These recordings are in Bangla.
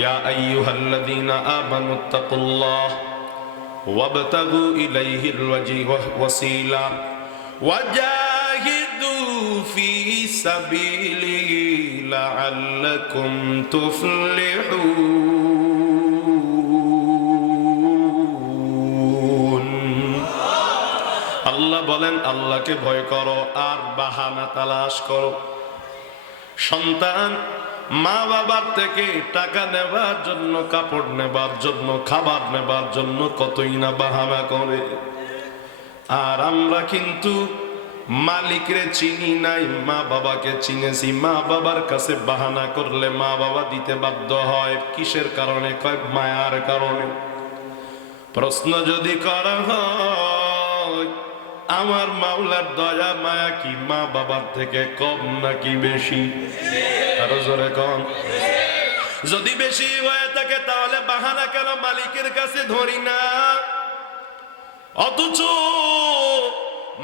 ইয়া আইয়ুহাল্লাযীনা আমানুত্তাকুল্লাহ ওয়াবতাগু ইলাইহিল ওয়াসিলা ওয়াজাহিদু ফি সাবিলিহি লাআল্লাকুম তুফলিহুন। আল্লাহ বলেন, আল্লাহকে ভয় করো আর বাহানা তালাশ করো। সন্তান মা বাবার থেকে টাকা নেবার জন্য, কাপড় নেবার জন্য, খাবার নেবার জন্য কতই না বাহানা করে। আর আমরা কিন্তু মালিকরে চিনি নাই, মা বাবাকে চিনেছি। মা বাবার কাছে বাহানা করলে মা বাবা দিতে বাধ্য হয়। কিসের কারণে? কয় মায়ার কারণে। প্রশ্ন যদি করা হয়, আমার মাওলার দয়া মায়া কি মা বাবার থেকে কম নাকি বেশি? আরো জোরে কম। যদি বেশি হয়ে থাকে তাহলে বাহানা কেন মালিকের কাছে ধরি না? অথচ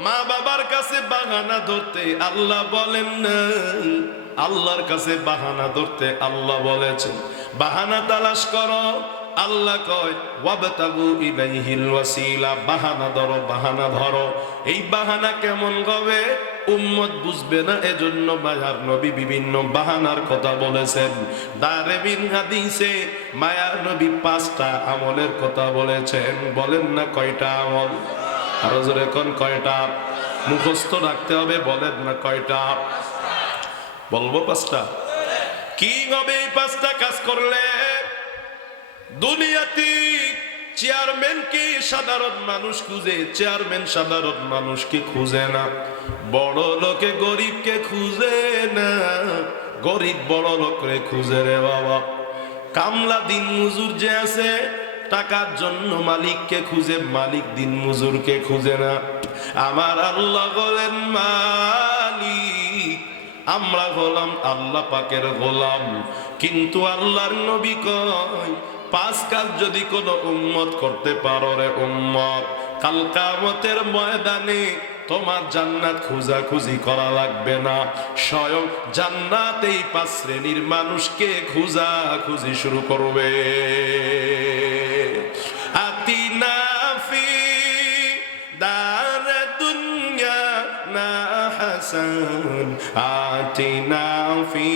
মা বাবার কাছে বাহানা ধরতে আল্লাহ বলেন না। আল্লাহর কাছে বাহানা ধরতে আল্লাহ বলেছেন বাহানা তালাশ করো। আল্লাহ কয় ওয়াবতাগু ইলাইহিল ওয়াসিলা, বাহানা ধরো, বাহানা ধরো। এই বাহানা কেমন হবে উম্মত বুঝবে না, এজন্য মায়ার নবী বিভিন্ন বাহানার কথা বলেছেন। দারমিন হাদিসে মায়ার নবী 5টা আমলের কথা বলেছেন। বলেন না কয়টা আমল? আরো জোরে কোন কয়টা? মুখস্থ রাখতে হবে। বলেন না কয়টা? বলবো 5টা। কি হবে এই 5টা কাজ করলে? দুনিয়াতে চেয়ারম্যান কি সাধারণ মানুষ খুঁজে? চেয়ারম্যান সাধারণ মানুষকে খুঁজে না। বড় লোকে গরিবকে খুঁজে না, গরিব বড় লোকরে খুঁজে রে বাবা। কামলা দিন মজুর যে আছে টাকার জন্য মালিককে খুঁজে, মালিক দিন মজুরকে খুঁজে না। আমার আল্লাহ বলেন মালিক, আমরা হলাম আল্লাহ পাকের গোলাম। কিন্তু আল্লাহর নবী কয় 5 কাজ যদি কোনো উম্মত করতে পারো রে উম্মত, কাল কিয়ামতের ময়দানে তোমার জান্নাত খোঁজাখুঁজি করা লাগবে না। স্বয়ং জান্নাতেই 5 শ্রেণীর মানুষকে খোঁজাখুঁজি শুরু করবে। আতিনা ফি দার দুনিয়া না হাসান, আতিনা ফি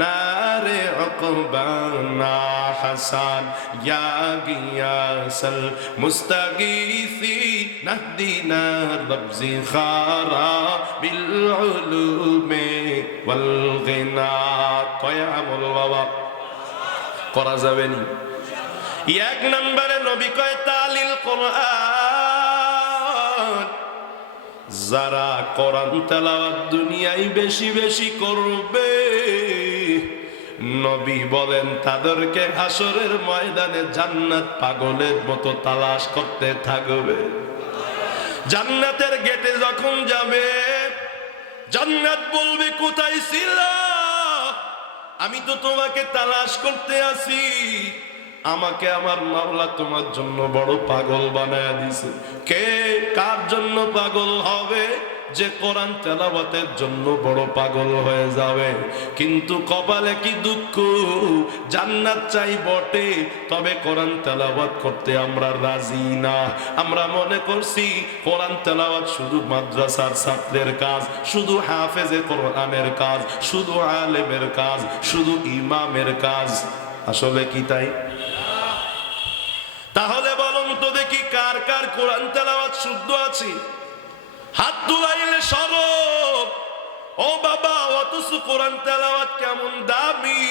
নারে উকবানা হাসান, ইয়া গিয়াসাল মুস্তাগীসি নাহদিনা রবজি খারা বিল উলুমে ওয়াল গিনা। কয় আমল বাবা করা যাবে নি? 1 নম্বরে নবী কয় তালিল কোরআন। যারা কোরআন তেলাওয়াত দুনিয়ায় বেশি বেশি করবে, নবী বলেন তাদেরকে হাসরের ময়দানে জান্নাত পাগলের মতো তালাশ করতে থাকবে। জান্নাতের গেটে যখন যাবে, জান্নাত বলবে কোথায় ছিলা? আমি তো তোমাকে তালাশ করতে আসি। আমাকে আমার মাওলা তোমার জন্য বড় পাগল বানায় দিছে। কে কার জন্য পাগল হবে? যে কোরআন তেলাওয়াতের জন্য বড় পাগল হয়ে যাবে। কিন্তু কপালে কি দুঃখ, জান্নাত চাই বটে, তবে কোরআন তেলাওয়াত করতে আমরা রাজি না। আমরা মনে করছি কোরআন তেলাওয়াত শুধু মাদ্রাসার ছাত্রের কাজ, শুধু হাফেজে কোরআনের কাজ, শুধু আলেমের কাজ, শুধু ইমামের কাজ। আসলে কি তাই? তাহলে বলুন তো দেখি কার কার কোরআন তেলাওয়াত শুদ্ধ আছে? হাত তুলাইলে সরব। ও বাবা, অথচ কোরআন তেলাওয়াত কেমন দামি।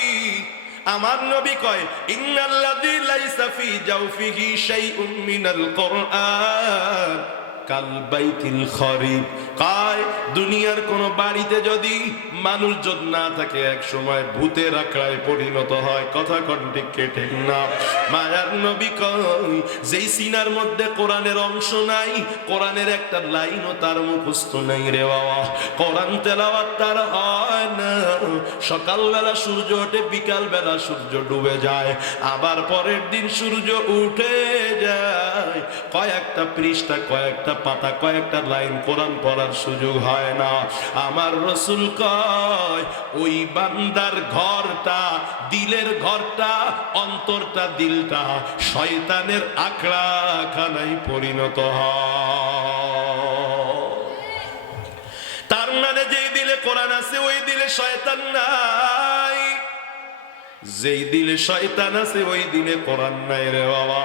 আমার নবী কয় ইন্নাল্লাযী লাইসা ফি জাওফিহি শাইউম মিনাল কোরআন কাল বাইতিল খরিব। কয় দুনিয়ার কোন বাড়িতে যদি মানুষজন না থাকে, এক সময় ভূতের আখড়ায় পরিণত হয়। কথা ঠিক ঠিক না? মায়ার নবী কয় যেই সিনার মধ্যে কোরআনের অংশ নাই, কোরআনের একটা লাইনও তার মুখস্থ নাই রে বাবা, কোরআন তেলাওয়াত তার হয় না। সকালবেলা সূর্য ওঠে, বিকাল বেলা সূর্য ডুবে যায়, আবার পরের দিন সূর্য উঠে যায়। কয়েকটা পৃষ্ঠা কয়েকটা পাতা কয়েকটা লাইন কোরআন পড়ার সুযোগ হয় না। আমার রাসূল কয় ওই বান্দার ঘরটা, দিলের ঘরটা, অন্তরটা, দিলটা শয়তানের আখড়াখানায় পরিণত হয়। তার মানে যেই দিলে কোরআন আছে ওই দিলে শয়তান নাই, যেই দিলে শয়তান আছে ওই দিলে কোরআন নাই রে বাবা।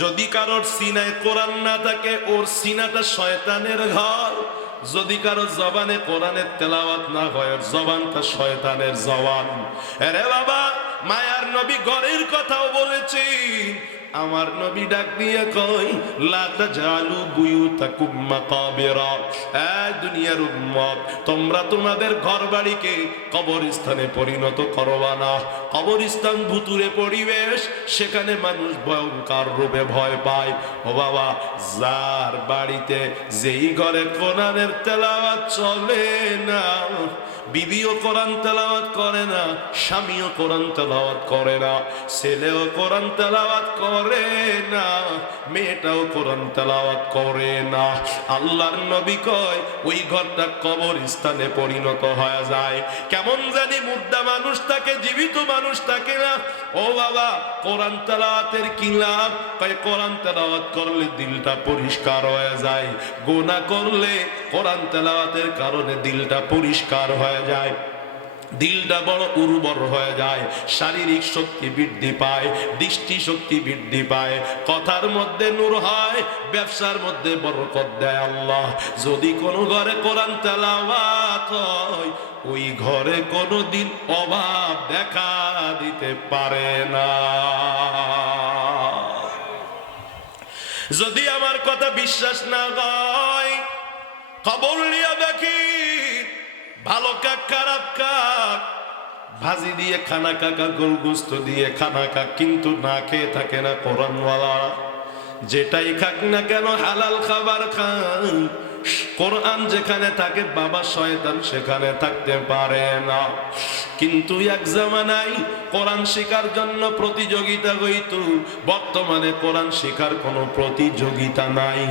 যদি কারোর সিনায় কোরআন না থাকে ওর সিনাটা শয়তানের ঘর। যদি কারো জবানে কোরআনের তেলাওয়াত না হয় ওর জবানটা শয়তানের জবান। আরে বাবা, মায়ার নবী ঘরের কথাও বলেছি। আমার নবী ডাক দিয়ে কই লা তাজালু বুয়ুতাকুম মাকাবিরা, এই দুনিয়ার উম্মত তোমরা তোমাদের ঘরবাড়িকে কবরস্থানে পরিণত করবা না। কবরস্থান ভুতুরে পরিবেশ, সেখানে মানুষ ভয়ঙ্কর রূপে ভয় পায়। ও বাবা, যার বাড়িতে যেই ঘরে কোরআনের তেলাওয়াত চলে না, বিবিও কোরআন তেলাওয়াত করে না, স্বামীও কোরআন তেলাওয়াত করে না, ছেলেও কোরআন তেলাওয়াত করে না, মেয়েটাও কোরআন তেলাওয়াত করে না, আল্লাহর নবী কয় ওই ঘরটা কবরস্থানে পরিণত হয়ে যায়। কেমন জানি মুর্দা মানুষ থাকে, জীবিত মানুষ থাকে না। ও বাবা, কোরআন তেলাওয়াতের কি লাভ? কয় কোরআন তেলাওয়াত করলে দিলটা পরিষ্কার হয়ে যায়, গুনাহ করলে কোরআন তেলাওয়াতের কারণে দিলটা পরিষ্কার হয়ে যায়, দিলটা বড় উর্বর হয়ে যায়, শারীরিক শক্তি বৃদ্ধি পায়, দৃষ্টি শক্তি বৃদ্ধি পায়, কথার মধ্যে নূর হয়, ব্যবসার মধ্যে বরকত দেয় আল্লাহ। যদি কোনো ঘরে কোরআন তেলাওয়াত হয় ওই ঘরে কোনোদিন অভাব দেখা দিতে পারে না। যদি আমার কথা বিশ্বাস না হয়, খবর নিয়ে দেখি ভালো কাক খারাপ কাক, ভাজি দিয়ে খানা কাকা, গোলগুস্ত দিয়ে খানা কাক, কিন্তু না খেয়ে থাকে না কোরআনওয়ালা। যেটাই খাক না কেন হালাল খাবার খান। কোরআন যেখানে থাকে বাবা শয়তান সেখানে থাকতে পারে না। কিন্তু এক জামানায় কোরআন শেখার জন্য প্রতিযোগিতা হইতো, বর্তমানে কোরআন শেখার কোনো প্রতিযোগিতা নাই।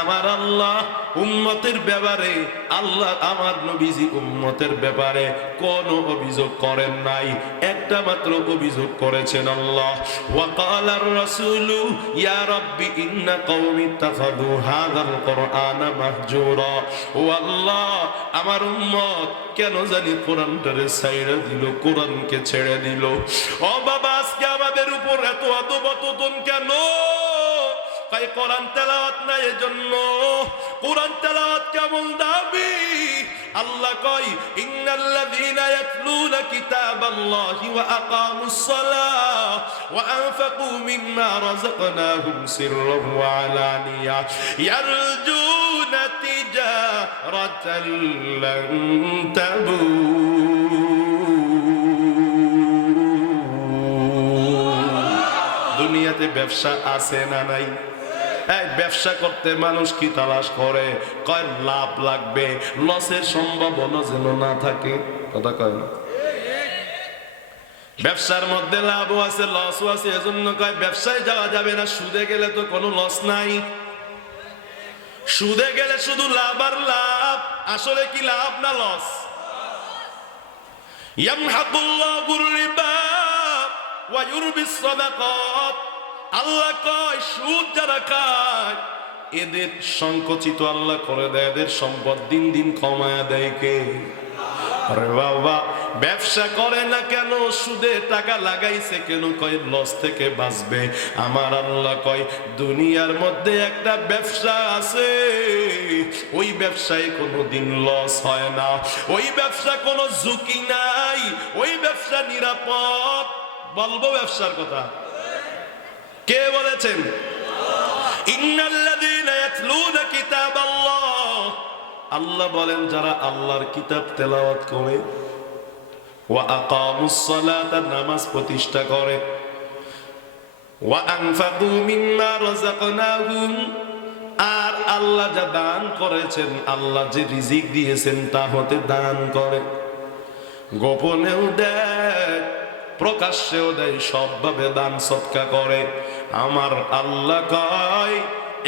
আমার আল্লাহ উম্মতের ব্যাপারে, আল্লাহ আমার নবীজি উম্মতের ব্যাপারে কোনো অভিযোগ করেন নাই, একটা মাত্র অভিযোগ করেছেন আল্লাহ, ওয়াকালার রাসূলু ইয়া রাব্বি ইন্না কওমি ইত্তাখাযু হাযাল কুরআনা মাহজুরা। ও আল্লাহ, আমার উম্মত কেন জানি কোরআনটারে ছাইড়া দিল, কোরআনকে ছেড়ে দিল। ও বাবা, আজকে আমাদের উপর এত অধঃপতন কেন? তাই কোরআন তেলাওয়াত না, এজন্য কোরআন তেলাওয়াত কেমন দাবি? আল্লাহ কয় ইন্নাল্লাযীনা ইয়াতলুনা কিতাবাল্লাহি ওয়া আকামুস সালাহ ওয়া আনফাকু মিম্মা রাযাকনাহুম সিররান ওয়া আলানিয়া ইয়ারজুনা তিজারাতান লান তাবুর। দুনিয়াতে ব্যবসা আছে না নাই? ব্যবসা করতে মানুষ কি তালাশ করে? কয় লাভ লাগবে, লসের সম্ভাবনা যেন না থাকে। কথা কয় না? ব্যবসার মধ্যে লাভও আছে লসও আছে, এজন্য কয় ব্যবসায় যাওয়া যাবে না। সুদে গেলে তো কোনো লস নাই, সুদে গেলে শুধু লাভ আর লাভ। আসলে কি লাভ না লস? ইয়ামহাকুল্লাহুর রিবা ওয়া ইউরবিস সাদাকাত। আল্লাহ কয় সুদ যারা খায় এদের সংকুচিত আল্লাহ করে দেয়, এদের সম্পদ দিন দিন কমায়া দেয় কে? আরে বাবা, ব্যবসা করে না কেন? সুদে টাকা লাগাইছে কেন? কয় লস থেকে বাঁচবে। আমার আল্লাহ কয় দুনিয়ার মধ্যে একটা ব্যবসা আছে, ওই ব্যবসায় কোনোদিন লস হয় না, ওই ব্যবসা কোনো ঝুঁকি নাই, ওই ব্যবসা নিরাপদ। বলবো ব্যবসার কথা? কে বলেছেন? ইন্নাল্লাযীনা ইয়াতলুনা কিতাবাল্লাহ, আল্লাহ বলেন যারা আল্লাহর কিতাব তেলাওয়াত করে, ওয়া আকামুস সালাতা, নামাজ প্রতিষ্ঠা করে, ওয়া আনফাকু মিম্মা রাযাকনাহুম, আর আল্লাহ যা দান করেছেন, আল্লাহ যে রিজিক দিয়েছেন তা হতে দান করে, গোপনেও দেয় প্রকাশ্যেও দেয়, সবভাবে দান সদকা করে। আমার আল্লাহ কয়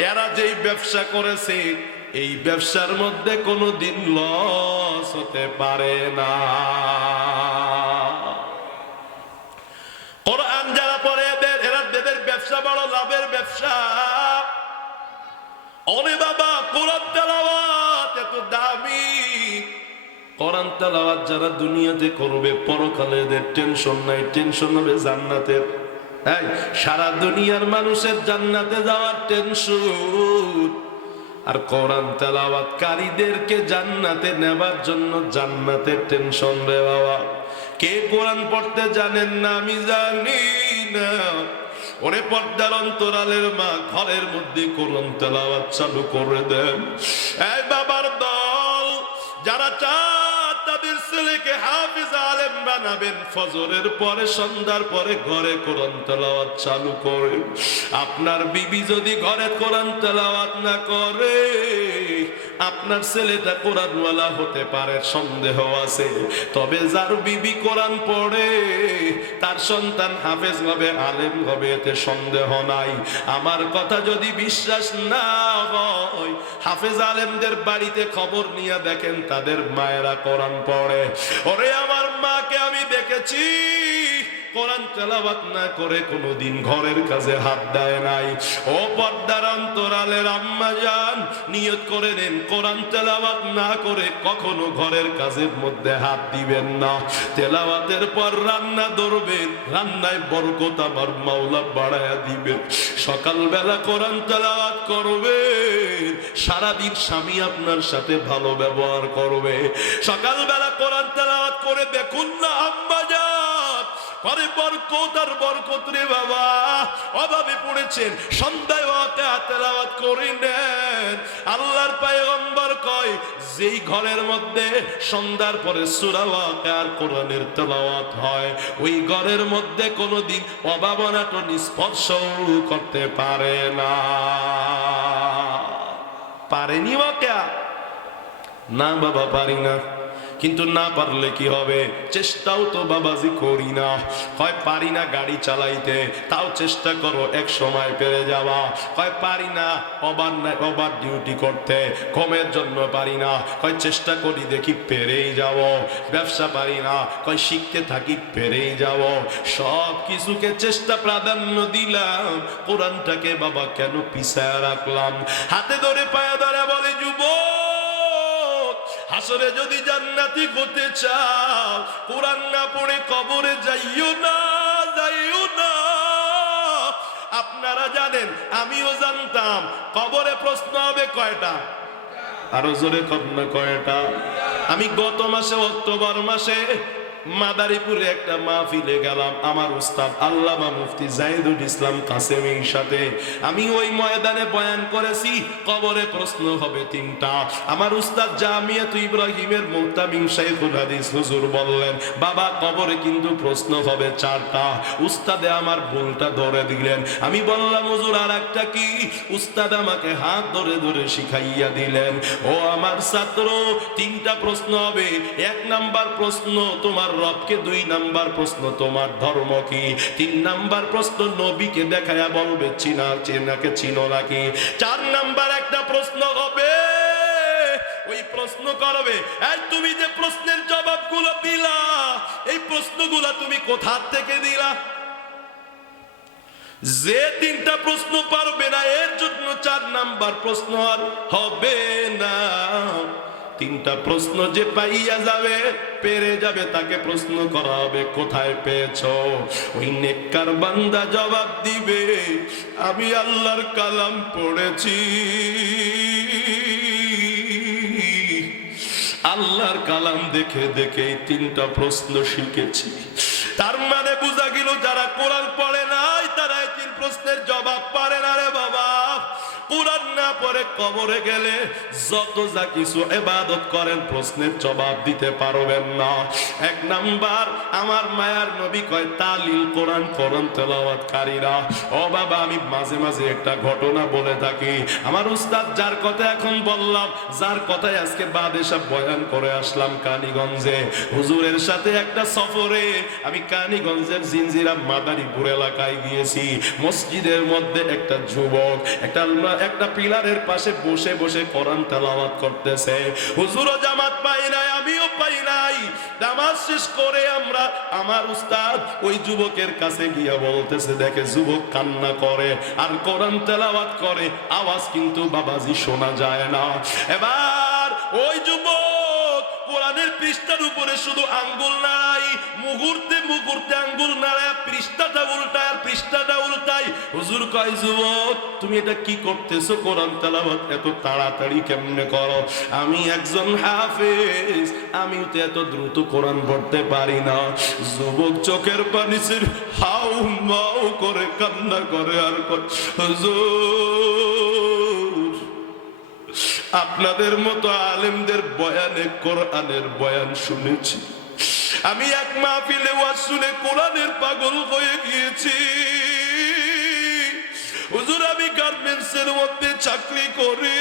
এরা যেই ব্যবসা করেছে এই ব্যবসার মধ্যে কোনোদিন লস হতে পারে না। কোরআন যারা পড়ে এদের ব্যবসা বড় লাভের ব্যবসা। ওরে বাবা, কোরআন তেলাওয়াত এত দামি। কোরআন তেলাওয়াত যারা দুনিয়াতে করবে পরকালে এদের টেনশন নাই, টেনশন হবে জান্নাতের। এই সারা দুনিয়ার মানুষের জান্নাতে যাওয়ার টেনশন, আর কোরআন তেলাওয়াতকারীদেরকে জান্নাতে নেবার জন্য জান্নাতের টেনশন রে বাবা। কে কোরআন পড়তে জানেন না? আমি জানি না। ওরে পর্দার অন্তরালের মা, ঘরের মধ্যে কোরআন তেলাওয়াত চালু করে দেন। এই বাবার দল যারা চান তাদের ছেলেকে হাফেজ আলেম বানাবেন, ফজরের পরে সন্ধ্যার পরে ঘরে কোরআন তেলাওয়াত চালু করে। আপনার বিবি যদি ঘরে কোরআন তেলাওয়াত না করে, আপনার ছেলেটা কোরআনওয়ালা হতে পারে সন্দেহ আছে। তবে যার বিবি কোরআন পড়ে তার সন্তান হাফেজ হবে, আলেম হবে, এতে সন্দেহ নাই। আমার কথা যদি বিশ্বাস না হয়, হাফেজ আলেমদের বাড়িতে খবর নিয়ে দেখেন তাদের মায়েরা কোরআন পড়ে। ওরে আমার মাকে আমি দেখেছি কোরআন তেলাওয়াত না করে কোনোদিন ঘরের কাজে হাত দেয় নাই। ও পর্দার অন্তরালের আম্মা জান, নিয়ত করে নেন কোরআন তেলাওয়াত না করে কখনো ঘরের কাজের মধ্যে হাত দিবেন না। তেলাওয়াতের পর রান্না ধরবেন, রান্নায় বরকত আমার মাওলা বাড়ায়া দিবেন। সকালবেলা কোরআন তেলাওয়াত করবেন, সারাদিন স্বামী আপনার সাথে ভালো ব্যবহার করবে। সকালবেলা কোরআন তেলাওয়াত করে দেখুন না আম্মা জান, পরে বরকত আর বরকত রে বাবা। অভাবে পড়েছেন, সন্ধ্যায় ওয়াকিয়া তেলাওয়াত করে নেন। আল্লাহর পয়গম্বর কয়, যেই ঘরের মধ্যে সন্ধ্যার পরে সূরা ওয়াকিয়ার কোরআনের তেলাওয়াত হয়, ওই ঘরের মধ্যে কোনোদিন অভাব অনাটন স্পর্শ করতে পারে না। পারেনি ওয়াকিয়া? না বাবা, পারি না। কিন্তু না পারলে কি হবে? চেষ্টাও তো বাবাজি করি না। হয় পারি না গাড়ি চালাইতে, তাও চেষ্টা করো এক সময় পেরে যাওয়া। হয় পারি না ওভার ডিউটি করতে, কমের জন্য পারি না, হয় চেষ্টা করি দেখি পেরেই যাব। ব্যবসা পারি না, হয় শিখতে থাকি পেরেই যাব। সব কিছুকে চেষ্টা প্রাধান্য দিলাম, কোরআনটাকে বাবা কেন পিছায় রাখলাম? হাতে ধরে পায়ে ধরে বলে, যুবক, হাসরে যদি জান্নাতি হতে চাও, কোরআন না পড়ে কবরে যাইও না, যাইও না। আপনারা জানেন, আমিও জানতাম, কবরে প্রশ্ন হবে কয়টা? আরো জোরে কন্যা কয়টা? আমি গত মাসে অক্টোবর মাসে মাদারীপুরে একটা মাহফিলে গেলাম। আমার উস্তাদ আল্লামা মুফতি জাহিদুল ইসলাম কাসেমীর সাথে আমি ওই ময়দানে বয়ান করেছি, কবরে প্রশ্ন হবে 3টা। আমার উস্তাদ জামিয়াত ইব্রাহিমের মুহতামিম শাইখুল হাদিস হুজুর বললেন, বাবা কবরে কিন্তু প্রশ্ন হবে 4টা। উস্তাদে আমার ভুলটা ধরে দিলেন। আমি বললাম, হুজুর আর একটা কি? উস্তাদ আমাকে হাত ধরে ধরে শিখাইয়া দিলেন, ও আমার ছাত্র, 3টা প্রশ্ন হবে। 1 নাম্বার প্রশ্ন তোমার রবকে, 2 নাম্বার প্রশ্ন তোমার ধর্ম কি, 3 নাম্বার প্রশ্ন নবীকে দেখায়া বলবে চেনাকে চিনো নাকি, 4 নাম্বার একটা প্রশ্ন হবে, ওই প্রশ্ন করবে, এই তুমি যে প্রশ্নের জবাবগুলো দিলা, এই প্রশ্নগুলো তুমি কোথা থেকে দিলা? যে 3টা প্রশ্ন পারবে না, এর জন্য 4 নাম্বার প্রশ্ন আর হবে না। 3টা প্রশ্ন যে পাইয়া যাবে, পেরে যাবে, তাকে প্রশ্ন করা হবে কোথায় পেয়েছো? ওই নেককার বান্দা জবাব দিবে, আমি আল্লাহর কালাম পড়েছি, আল্লাহর কালাম দেখে দেখে 3টা প্রশ্ন শিখেছি। তার মানে বোঝা গেল, যারা কোরআন পড়ে নাই তারা এই 3 প্রশ্নের জবাব পারে না রে বাবা। কোরআন না পড়ে কবরে গেলে যত যা কিছু ইবাদত করেন প্রশ্নের জবাব দিতে পারবেন না। এক নাম্বার আমার মায়ার নবী কয় তালিল কোরআন কোরআন তেলাওয়াতকারীরা। ও বাবা, আমি মাঝে মাঝে একটা ঘটনা বলে থাকি। আমার উস্তাদ যার কথা এখন বললাম, যার কথায় আজকে বাদেশা বয়ান করে আসলাম কালীগঞ্জে, হুজুরের সাথে একটা সফরে আমি কালীগঞ্জের জিনজিরা মাদারীপুর এলাকায় গিয়েছি। মসজিদের মধ্যে একটা যুবক একটা পিলারের পাশে বসে বসে কোরআন তেলাওয়াত করতেছে। হুজুরও জামাত পাই নাই, আমিও পাই নাই। নামাজ শেষ করে আমার উস্তাদ ওই যুবকের কাছে গিয়ে বলতেছে, দেখে যুবক কান্না করে আর কোরআন তেলাওয়াত করে, আওয়াজ কিন্তু বাবাজি শোনা যায় না। এবার ওই যুবক কোরআনের পৃষ্ঠার উপরে শুধু আঙ্গুল নাই, মুহূর্তে মুহূর্তে আঙ্গুল নাড়ায় পৃষ্ঠাটা উল্টায় আর পৃষ্ঠাটা উল্টায়। হুজুর কয়, যুবক তুমি এটা কি করতেছো? কোরআন তেলাওয়াত এত তাড়াতাড়ি কেমনে করো? আমি একজন হাফেজ, আমি তো এত দ্রুত কোরআন পড়তে পারি না। যুবক চোখের পানি ছেড়ে হাউ মাউ করে কান্না করে আর কয়, হুজুর আপনাদের মতো আলেমদের বয়ানে কোরআনের বয়ান শুনেছি, আমি এক মাহফিলে ওয়াজ শুনে কোরআনের পাগল হয়ে গিয়েছি। হুজুর আমি গার্মেন্টসের মধ্যে চাকরি করি,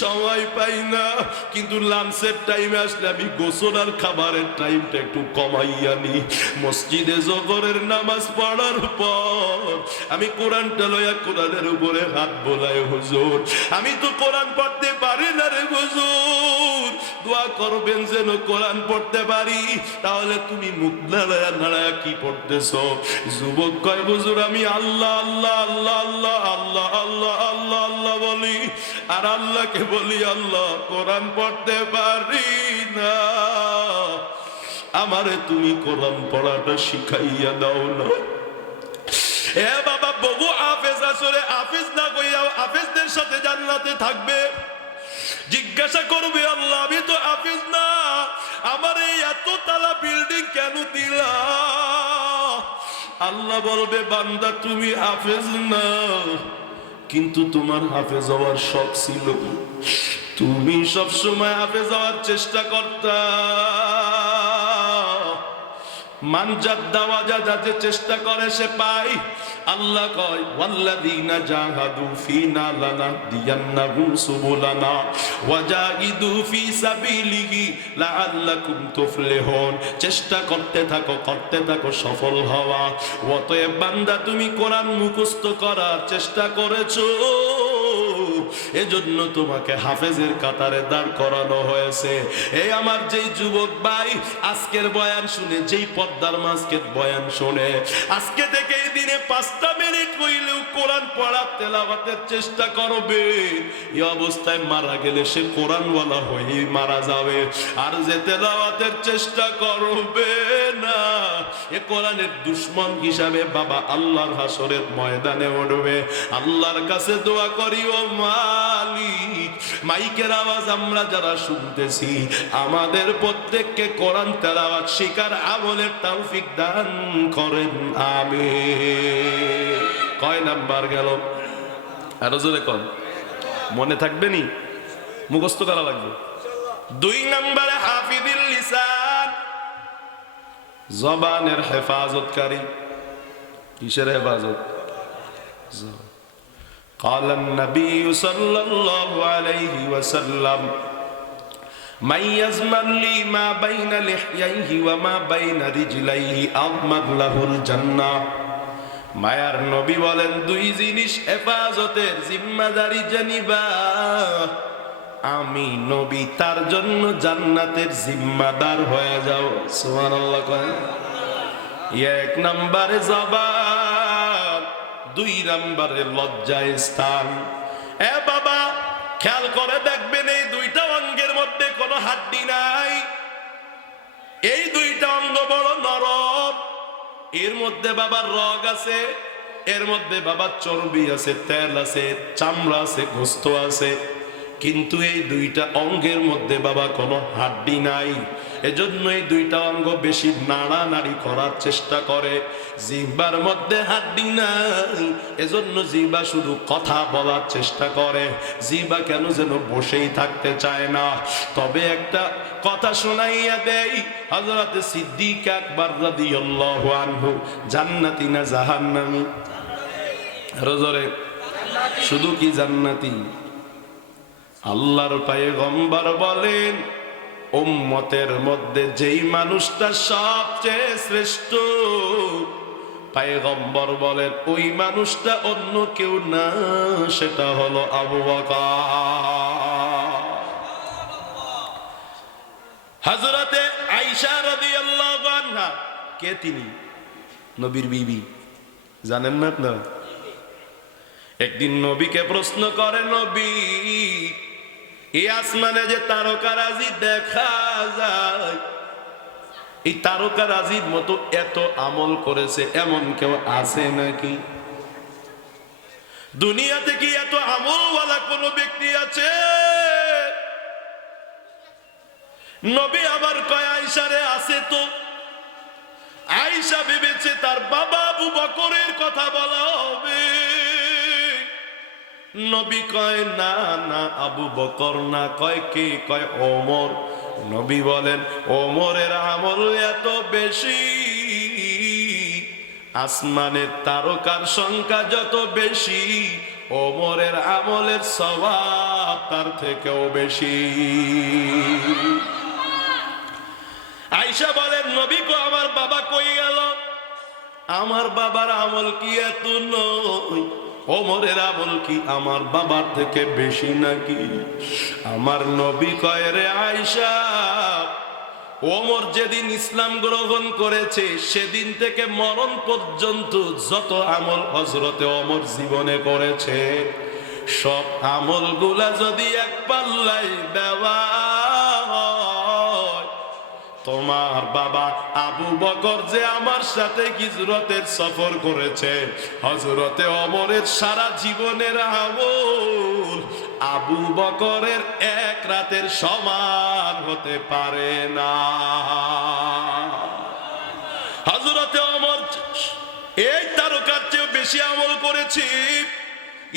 সময় পাই না, কিন্তু লাঞ্চের টাইমে আসলে আমি গোসল আর খাবারের টাইমটা একটু কমাইয়া নি। মসজিদে জোহরের নামাজ পড়ার পর আমি কোরআনটা লইয়া কোরআনের উপরে হাত বোলাই, হুজুর আমি তো কোরআন পড়তে পারি না রে হুজুর, দোয়া করবেন যেন কোরআন পড়তে পারি। তাহলে তুমি মুখ নাড়ায়া নাড়ায়া কি পড়তেছো? যুবক কয়, হুজুর আমি আল্লাহ আল্লাহ আল্লাহ আল্লাহ আল্লাহ আল্লাহ আল্লাহ আল্লাহ বলি, আর আল্লাহকে বলি আল্লাহ, কোরআন পড়তে পারি না, আমারে তুমি কোরআন পড়াটা শিখাইয়া দাও না। এ বাবা, বহু হাফেজ আসলে হাফেজ না কইয়া হাফেজদের সাথে জান্নাতে থাকবে। জিজ্ঞাসা করবে, আল্লাহ আমি তো হাফেজ না, আমার এই এত তালা বিল্ডিং কেন দিলা? আল্লাহ বলবে, বান্দা তুমি হাফেজ না, কিন্তু তোমার হাফেজ হওয়ার শখ ছিল, তুমি সব সময় হাফেজ হওয়ার চেষ্টা করতা। মানজাত দাওয়া যাতে চেষ্টা করে সে পায়। আল্লাহ কয়, ওয়াল্লাযীনা জাহাদু ফীনা লানাহদিয়ান্নাহুম সুবুলানা ওয়াজাহিদু ফী সাবিলিহি লাআল্লাকুম তুফলিহুন। চেষ্টা করতে থাকো সফল হওয়া। অতএব বান্দা তুমি কোরআন মুখস্থ করার চেষ্টা করেছো, এজন্য তোমাকে হাফেজের কাতারে দাঁড় করানো হয়েছে। এই আমার যেই যুবক ভাই আজকের বয়ান শুনে, যেই পর্দার মাঝকে বয়ান শুনে, আজকে থেকে এই দিনে 5টা মিনিট হইলেও কোরআন পড়ার তেলাওয়াতের চেষ্টা করবে। এই অবস্থায় মারা গেলে সে কোরআনওয়ালা হয়ে মারা যাবে। আর যে তেলাওয়াতের চেষ্টা করবে না, এ কোরআনের দুশ্মন হিসাবে বাবা আল্লাহর হাসরের ময়দানে উঠবে। আল্লাহর কাছে দোয়া করি, ও মালিক, মাইকের আওয়াজ আমরা যারা শুনতেছি, আমাদের প্রত্যেককে কোরআন তেলাওয়াত শিকার আমলের তৌফিক দান করেন, আমিন। কয় নাম্বার গেল? আরো জোরে কোন, মনে থাকবে নি? মুখস্থ করা লাগবে। 2 নম্বরে হাফিজুল লিসান, জবানের হেফাজতকারী। কিসের হেফাজত? قال النبي صلى الله عليه وسلم من يزمن لي ما بين لحييه وما بين رجليه أضمن له الجنة। মায়ার নবী বলেন, 2 জিনিস হেফাজতের জিম্মাদারি জানিবা, আমি নবী তার জন্য জান্নাতের জিম্মাদার হয়ে যাও। সুবহানাল্লাহ কয়। 1 নম্বরে জবান, 2 নম্বরে লজ্জার স্থান। এ বাবা খেয়াল করে দেখবেন, এই 2টা অঙ্গের মধ্যে কোনো হাড্ডি নাই। এই 2টা অঙ্গ বড় নরম। এর মধ্যে বাবার রগ আছে, এর মধ্যে বাবার চর্বি আছে, তেল আছে, চামড়া আছে, গোস্ত আছে। কিন্তু এই দুইটা অঙ্গের মধ্যে বাবা কোনো হাড্ডি নাই, এজন্য এই দুইটা অঙ্গ বেশি নাড়ানাড়ি করার চেষ্টা করে। জিহ্বার মধ্যে হাড্ডি নাই, এজন্য জিহ্বা শুধু কথা বলার চেষ্টা করে, জিহ্বা কেন যেন বসেই থাকতে চায় না। তবে একটা কথা শোনাইয়া দেই, হযরত সিদ্দিক আকবর রাদিয়াল্লাহু আনহু জান্নাতি না জাহান্নামী? রজরে শুধু কি জান্নাতি? আল্লাহর পয়গম্বর বলেন, উম্মতের মধ্যে যেই মানুষটা সবচেয়ে শ্রেষ্ঠ, পয়গম্বর বলেন ওই মানুষটা অন্য কেউ না, সেটা হলো আবু বকর। হযরতে আয়েশা রাদিয়াল্লাহু আনহা কে? তিনি নবীর বিবি, জানেন না আপনারা? একদিন নবীকে প্রশ্ন করে, নবী, এই আসমানে যে তারকারাজি দেখা যায়, এই তারকারাজির মতো এত আমল করেছে এমন কেউ আছে নাকি? দুনিয়াতে কি এত আমলওয়ালা কোন ব্যক্তি আছে? নবী আবার কয়, আয়েশা রে, আছে তো। আয়েশা ভেবেছে তার বাবা আবু বকরের কথা বলা হবে। নবী কয়, না না, আবু বকর না। কয় কে? কয় ওমর। নবী বলেন, ওমরের আমল এত বেশি, আসমানের তারকার সংখ্যা যত বেশি, ওমরের আমলের সওয়াব তার থেকেও বেশি। আয়েশা বলেন, নবী গো, আমার বাবা কই গেল? আমার বাবার আমল কি এত নয়? ওমরের আমল কি আমার বাবার থেকে বেশি নাকি? আমার নবী কয়, রে আয়েশা, ওমর যেদিন ইসলাম গ্রহণ করেছে সেদিন থেকে মরণ পর্যন্ত যত আমল হযরতে ওমর জীবনে করেছে, সব আমলগুলা যদি এক পাল্লায় দেওয়া হয়, তোমার বাবা আবু বকর যে আমার সাথে হিজরতের সফর করেছে, হযরতে ওমরের সারা জীবনের আমল আবু বকরের এক রাতের সমান হতে পারে না। হযরতে ওমর এই তারকার চেয়ে বেশি আমল করেছি,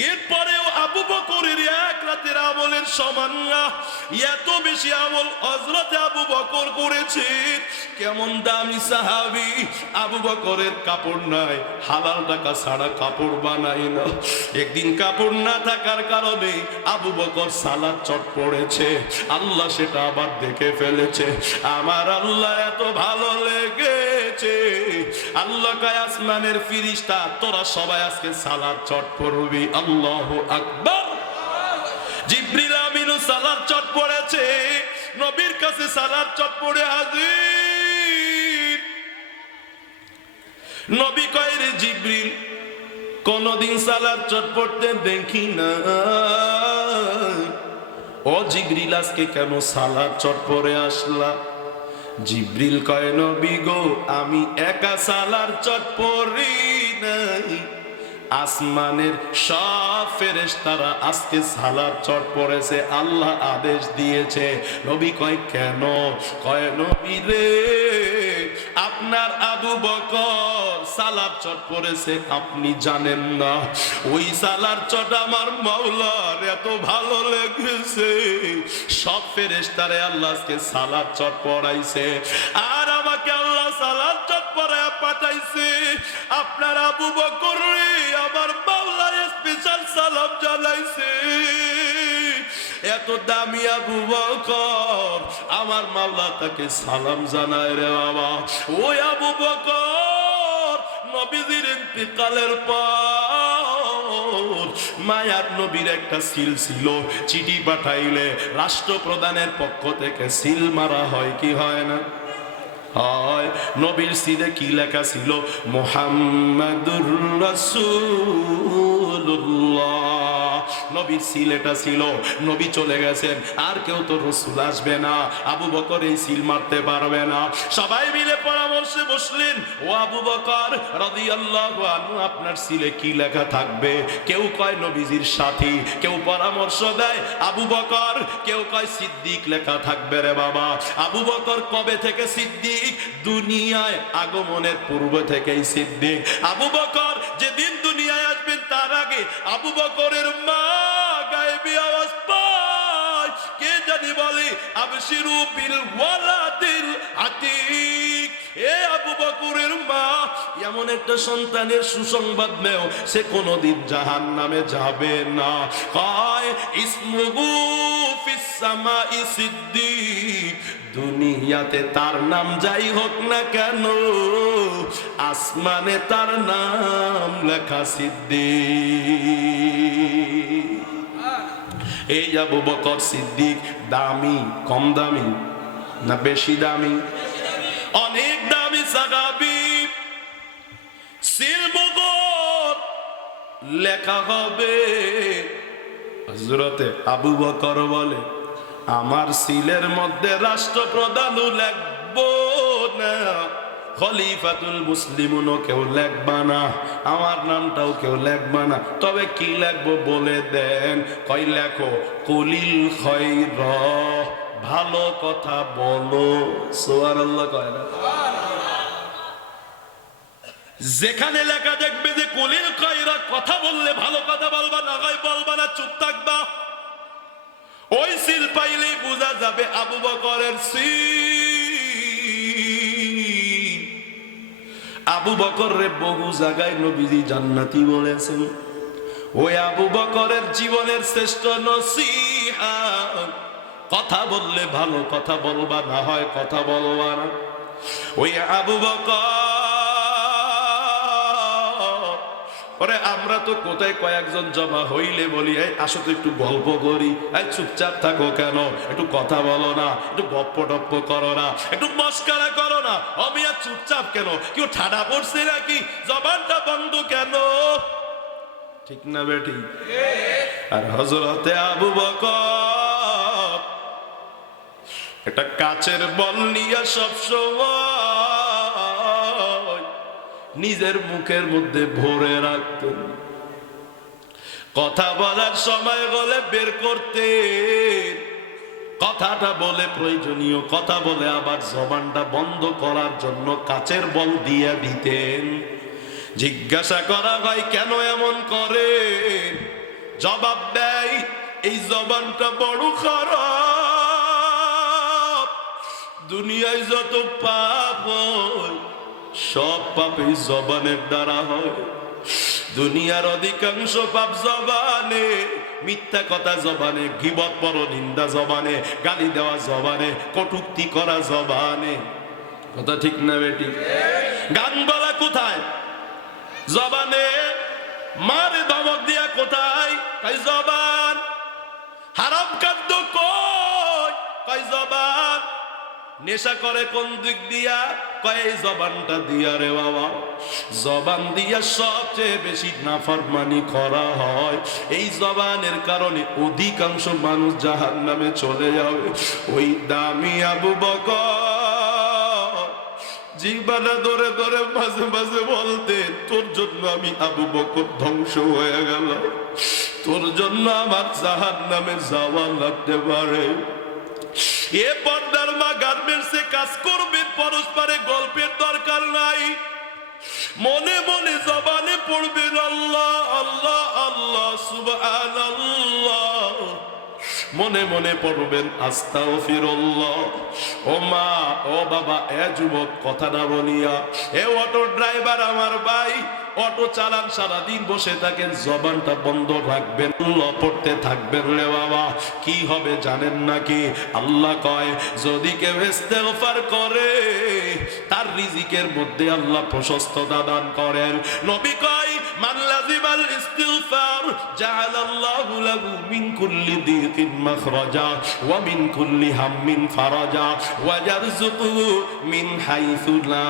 এরপরেও আবু বকরের এক রাতের আমলের সমান না। এত বেশি আমল হযরতে আবু বকর করেছে। কেমন দামি সাহাবী! আবু বকরের কাপড় নাই, হালাল টাকা ছাড়া কাপড় বানায় না। একদিন কাপড় না থাকার কারণে আবু বকর সালাত চট পড়েছে, আল্লাহ সেটা আবার দেখে ফেলেছে। আমার আল্লাহ এত ভালো লেগেছে, আল্লাহ কয়, আসমানের ফেরেশতা তোরা সবাই আজকে সালাত চট পড়বি। আল্লাহু আকবার। জিবরিল আমিনও সালাত চট পড়েছে, নবীর কাছে সালাত চট পড়ে হাজির। নবী কয়, রে জিবরিল, কোনদিন সালাত চট পড়তে দেখি না। ও জিবরিল, আজকে কেন সালাত চট পড়ে আসলা? জিবরিল কয়, নবী গো, আমি একা সালাত চট পড়ি নাই, আসমানের সব ফেরেশতারা আজকে সালাত চট পড়েছে, আল্লাহ আদেশ দিয়েছে। নবী কয়, কেন? কয়, নবী রে, আপনার আবু বকর সালাত চট পড়েছে আপনি জানেন না। ওই সালাত চট আমার মাওলার এত ভালো লেগেছে, সব ফেরেশতারে আল্লাহ আজকে সালাত চট পড়াইছে, আর আমাকে আল্লাহ সালাত চট পড়ায় পাঠাইছে। আপনার আবু বকর রে আমার মাওলা স্পেশাল সালাম জানাইছে। এত দামি আবু বকর, আমার মাওলা তাকে সালাম জানায় রে বাবা। ওই আবু বকর নবীজির ইন্তিকালের পর মায়ার নবীর একটা সিল ছিল, চিঠি পাঠাইলে রাষ্ট্রপ্রধানের পক্ষ থেকে সিল মারা হয় কি হয় না? হয় নবীর সিলে কি লেখা ছিল? মুহাম্মাদুর রাসূলুল্লাহ। নবীর সিলেটা ছিল। নবী চলে গেছেন, আর কেউ তো রাসূল আসবে না, আবু বকর এই সিল মারতে পারবে না। সবাই মিলে পরামর্শে বসলেন, ও আবু বকর রাদিয়াল্লাহু আনহু, আপনার সিলে কি লেখা থাকবে? কেউ কয় নবীজির সাথী, কেউ পরামর্শ দেয় আবু বকর, কেউ কয় সিদ্দিক লেখা থাকবে। রে বাবা, আবু বকর কবে থেকে সিদ্দিক? দুনিয়ায় আগমনের পূর্ব থেকেই সিদ্দিক। আবু বকর যেদিন দুনিয়ায় আসবেন তার আগে আবু বকরের মা গায়েবী আওয়াজ পায়, কে জানি বলে আবশিরু বিল ওয়ালাদিল আতিক। এ আবু বকরের মা এমন একটা সন্তানের সুসংবাদ নেও, সে কোনোদিন জাহান্নামে যাবে না। কয় ইসমুহু ফিস সামাই সিদ্দিক, দুনিয়াতে তার নাম যাই হোক না কেন, আসমানে তার নাম লেখা সিদ্দিক। এই আবু বকর সিদ্দিক দামি, কম দামি না বেশি দামি? অনেক দামি সাহাবী। সিল বকর লেখা হবে। হযরতে আবু বকর বলে, আমার সিলের মধ্যে রাষ্ট্রপ্রধানও লিখবো না, খলিফাতুল মুসলিমুনও কেউ লেখবা না, আমার নামটাও কেউ লেখবা না। তবে কি লিখবো বলে দেন? কই লেখো কুলিল খায়র, ভালো কথা বলো। সুবহানাল্লাহ কয় না? যেখানে লেখা দেখবে যে কুলিল খায়র, কথা বললে ভালো কথা বলবা, না হয় বলবা না, চুপ থাকবা, ওই সিল পাইলেই বোঝা যাবে আবু বকরের সিল। আবু বকর রে বহু জায়গায় নবীজি জান্নাতি বলেছেন। ওই আবু বকরের জীবনের শ্রেষ্ঠ নসিহত, কথা বললে ভালো কথা বলবা, না হয় কথা বলবা না। ওই আবু বকর, পরে আমরা তো কোথায় কয়েকজন জমা হইলে বলি, এই আসো তো একটু গল্প করি। এই চুপচাপ থাকো কেন? একটু কথা বলো না, একটু গপ্প টপ্প করো না, একটু মস্কারা করো না। অমিয়া চুপচাপ কেন? কেউ ঠাডা পড়ছে নাকি? জবানটা বন্ধ কেন? ঠিক না বেটি? আর হযরতে আবু বকর একটা কাচের বল নিয়ে সবসময় নিজের মুখের মধ্যে ভরে রাখতেন। কথা বলার সময় বলে বের করতে, কথাটা বলে প্রয়োজনীয় কথা বলে আবার জবানটা বন্ধ করার জন্য কাচের বল দিয়ে দিতেন। জিজ্ঞাসা করা হয় কেন এমন করে? জবাব দেয়, এই জবানটা বড় খারাপ। দুনিয়ায় যত পাপ হয় সব পাপ এই জবানের দ্বারা হয়। দুনিয়ার অধিকাংশ পাপ জবানে, মিথ্যা কথা জবানে, গীবত পরনিন্দা জবানে, গালি দেওয়া জবানে, কটূক্তি করা জবানে। কথা ঠিক না বেটি? গান বলা কোথায়? জবানে। মারে ধমক দিয়া কোথায়? কই জবান। হারাম খাদ্য কই? কই জবান। নেশা করে কোন দিক দিয়া? কয় এই জবানটা দিয়া। রে বাবা, জবান দিয়া সবচেয়ে বেশি নাফরমানি করা হয়। এই জবানের কারণে অধিকাংশ মানুষ জাহান্নামে চলে যাবে। ওই দামি আবু বকর জিহ্বাটা ধরে ধরে মাঝে মাঝে বলতেন, তোর জন্য আমি আবু বকর ধ্বংস হয়ে গেল, তোর জন্য আমার জাহান্নামে যাওয়া লাগতে পারে। এ পর্দার মা গার্মেন্টসে কাজ করবেন, পরস্পরে গল্পের দরকার নাই। মনে মনে জবানে পড়বেন আল্লাহ আল্লাহ আল্লাহ সুবহানাল্লাহ, মনে মনে পড়বেন আস্তাগফিরুল্লাহ। ও মা, ও বাবা, এ যুবক কথা না বলিয়া, এ অটো ড্রাইভার আমার ভাই, অটো চালান, সারাদিন বসে থাকেন, জবানটা বন্ধ রাখবেন, পড়তে থাকবেন। রে বাবা, কি হবে জানেন নাকি? আল্লাহ কয়, যদি কেউ ইস্তেগফার করে তার রিজিকের মধ্যে আল্লাহ প্রশস্ততা দান করেন। নবী কয়, মান লাজিমাল ইস্তিগফার ইস্তিগফার জাআলাল্লাহু লাহু মিন কুল্লি দিকিন মাখরাজা ওয়া মিন কুল্লি হাম্মিন ফারাজা ওয়া ইয়ারযুকুহু মিন হাইসু লা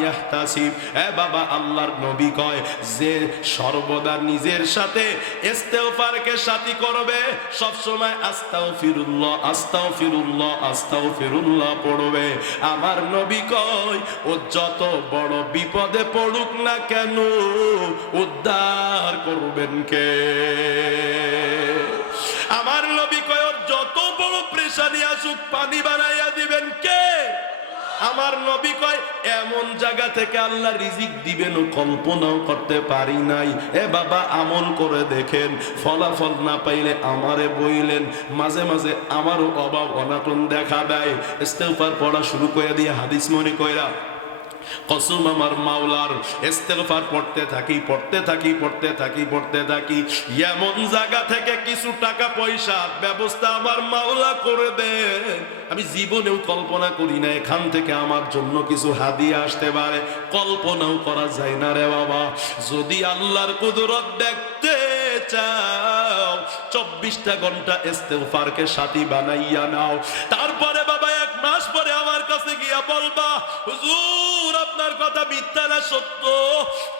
ইয়াহতাসিব। এ বাবা, আল্লাহর নবী কয় যে সর্বদা নিজের সাথে ইস্তিগফারকে সাথী করবে, সব সময় আস্তাগফিরুল্লাহ আস্তাগফিরুল্লাহ আস্তাগফিরুল্লাহ পড়বে, আমার নবী কয় ও যত বড় বিপদে পড়ুক না কেন উদ্ধার করবেন কে? আমার নবী কয় যত বড় পেরেশানি আসুক পানি বানাইয়া দিবেন কে? আমার নবী কয় এমন জায়গা থেকে আল্লাহ রিজিক দিবেন ও কল্পনাও করতে পারি নাই। এ বাবা, আমল করে দেখেন, ফলাফল না পাইলে আমারে বইলেন। মাঝে মাঝে আমারও অভাব অনাটন দেখা দেয়, ইস্তিগফার পড়া শুরু করে দিয়ে হাদিস মনে কইরা কসম আমার মাওলার, ইস্তিগফার পড়তে থাকি পড়তে থাকি পড়তে থাকি পড়তে থাকি, এমন জায়গা থেকে কিছু টাকা পয়সার ব্যবস্থা আমার মাওলা করে দেন আমি জীবনেও কল্পনা করি না এখান থেকে আমার জন্য কিছু হাদিয়া আসতে পারে, কল্পনাও করা যায় না রে বাবা। যদি আল্লাহর কুদরত দেখতে চাও 24টা ঘন্টা ইস্তিগফারকে সাথী বানাইয়া নাও। তারপরে বাবা 1 মাস পরে আমার কাছে গিয়া বলবা হুজুর আপনার কথা মিথ্যা না সত্য,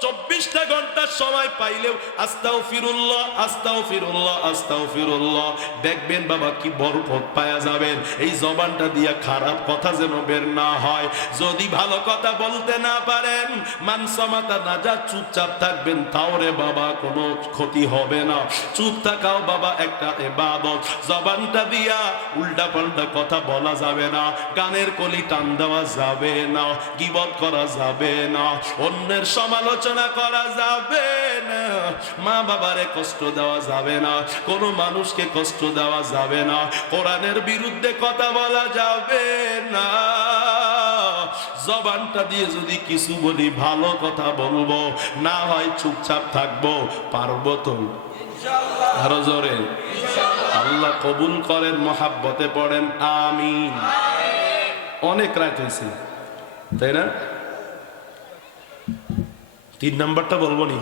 24টা ঘন্টার সময় পাইলেও আস্তাগফিরুল্লাহ আস্তাগফিরুল্লাহ আস্তাগফিরুল্লাহ, দেখবেন বাবা কি বরকত পাওয়া যাবেন। এই জবানটা দিয়া খারাপ কথা যেন বের না হয়। যদি ভালো কথা বলতে না পারেন মানসামাতা নাজা, চুপচাপ থাকবেন, তাও রে বাবা কোনো ক্ষতি হবে না। চুপ থাকাও বাবা একটা ইবাদত। জবানটা দিয়া উল্টা পাল্টা কথা বলা যাবে না, গানের কলি টান দেওয়া যাবে না, গীবত করা যাবে না, অন্যের সমালোচনা করা যাবে না, মা বাবারে কষ্ট দেওয়া যাবে না, কোনো মানুষকে কষ্ট দেওয়া যাবে না, কোরআনের বিরুদ্ধে কথা বলা যাবে না। জবানটা দিয়ে যদি কিছু বলি ভালো কথা বলবো, না হয় চুপচাপ থাকবো, পারবো তো ইনশাআল্লাহ। আরো জোরে আল্লাহ কবুল করেন, মহাব্বতে পড়েন আমিন। অনেক রাত হয়েছে তাই না? 3 নাম্বারটা বলবো নি?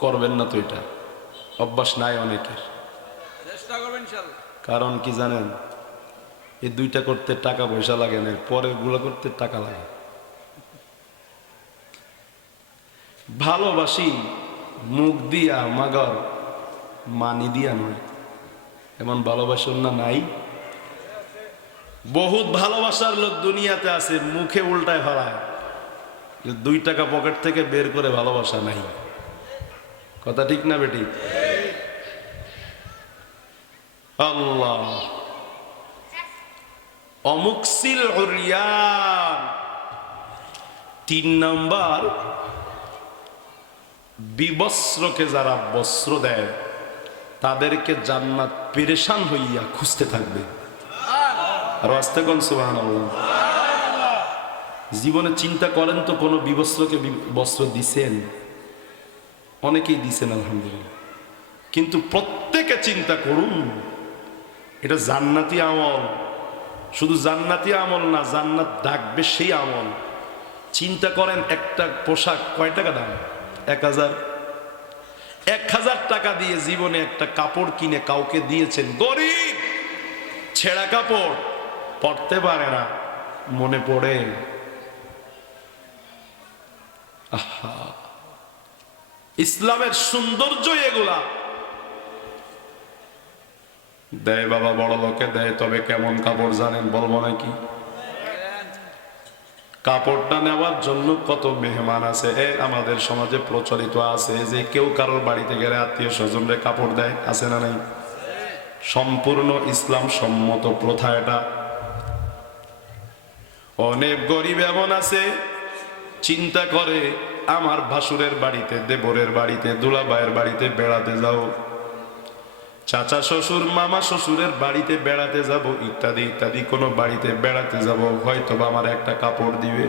করবেন না তো, এটা অভ্যাস নাই অনেকের। কারণ কি জানেন, এই 2টা করতে টাকা পয়সা লাগে না, পরের গুলো করতে টাকা লাগে। ভালোবাসি মুখ দিয়া মাগর মানি দিয়া নয়, এমন ভালোবাসার না নাই? বহুত ভালোবাসার লোক দুনিয়াতে আছে, মুখে উল্টায় ফেলায়, 2 টাকা পকেট থেকে বের করে ভালোবাসা নাই। কথা ঠিক না বেটি? আল্লাহ অমুকসিল উরিয়ান। 3 নাম্বার, বিবস্ত্রকে যারা বস্ত্র দেয় তাদেরকে জান্নাত পেরেশান হইয়া খুঁজতে থাকবে। আর আস্তে কোন সুবহানাল্লাহ। জীবনে চিন্তা করেন তো, কোনো বিবস্ত্রকে বস্ত্র দিছেন? অনেকেই দিছেন আলহামদুলিল্লাহ, কিন্তু প্রত্যেকে চিন্তা করুন এটা জান্নাতি আমল। শুধু জান্নাতি আমল না, জান্নাত ডাকবে সেই আমল। চিন্তা করেন একটা পোশাক কয় টাকা দাম? 1000। 1000 টাকা দিয়ে জীবনে একটা কাপড় কিনে কাউকে দিয়েছেন, গরিব, ছেঁড়া কাপড়, পরতে পারে না, মনে পড়ে? আহা, ইসলামের সৌন্দর্য এগুলা। দেয় বাবা, বড় লোকে দেয়, তবে কেমন কাপড় জানেন? বলবো নাকি? কাপড়টা নেওয়ার জন্য কত মেহমান আছে। আমাদের সমাজে প্রচলিত আছে যে কেউ কারোর বাড়িতে গেলে আত্মীয় স্বজনরে কাপড় দেয়, আছে না নাই? সম্পূর্ণ ইসলাম সম্মত প্রথা এটা। অনেক গরিব এমন আছে চিন্তা করে আমার ভাসুরের বাড়িতে, দেবরের বাড়িতে, দুলাভাইয়ের বাড়িতে বেড়াতে যাও, চাচা শ্বশুর মামা শ্বশুরের বাড়িতে বেড়াতে যাব, ইত্যাদি ইত্যাদি কোনো বাড়িতে বেড়াতে যাব, হয়তো আমার একটা কাপড় দিবে।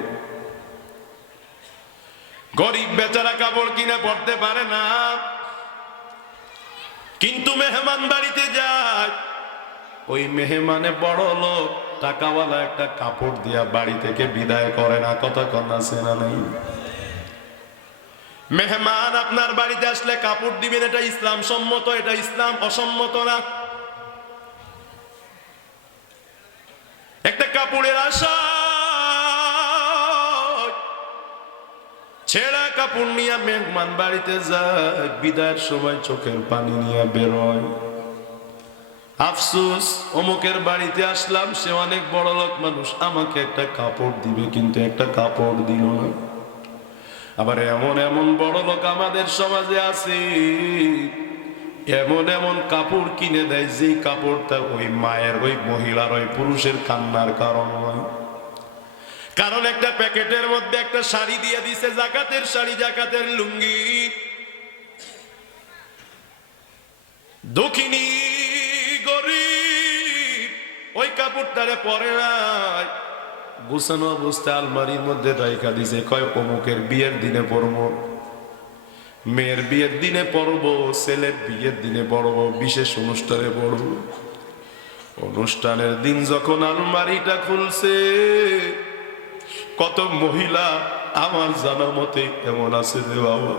গরিব বেচারা কাপড় কিনে পড়তে পারে না, কিন্তু মেহমান বাড়িতে যায়, ওই মেহমানে বড় লোক টাকাওয়ালা একটা কাপড় দিয়া বাড়ি থেকে বিদায় করে না, কথা কন আছে না নাই? মেহমান আপনার বাড়িতে আসলে কাপড় দিবেন, এটা ইসলাম সম্মত, এটা ইসলাম অসম্মত না। একটা কাপড়ের আশা ছেঁড়া কাপড় নিয়ে মেহমান বাড়িতে যায়, বিদায়ের সময় চোখের পানি নিয়ে বেরোয়। আফসোস, অমুকের বাড়িতে আসলাম, সে অনেক বড় লোক মানুষ, আমাকে একটা কাপড় দিবে, কিন্তু একটা কাপড় দিল না। আবার এমন এমন বড় লোক আমাদের সমাজে আছে, এমন এমন কাপড় কিনে দেয় যে কাপড়টা ওই মায়ের, ওই মহিলার, ওই পুরুষের কান্নার কারণ হয়। কারণ একটা প্যাকেটের মধ্যে একটা শাড়ি দিয়ে দিছে, জাকাতের শাড়ি, জাকাতের লুঙ্গি, দক্ষিণী গরিব ওই কাপড়টারে পরে নাই, গোছানো অবস্থায় আলমারির মধ্যে রাইখা দিছে, কয় অমুকের বিয়ের দিনে পরবো, মেয়ের বিয়ের দিনে পরবো, ছেলের বিয়ের দিনে পরবো, বিশেষ অনুষ্ঠানে পরবো। অনুষ্ঠানের দিন যখন আলমারিটা খুলছে, কত মহিলা আমার জানা মতে এমন আছে রে বাবা,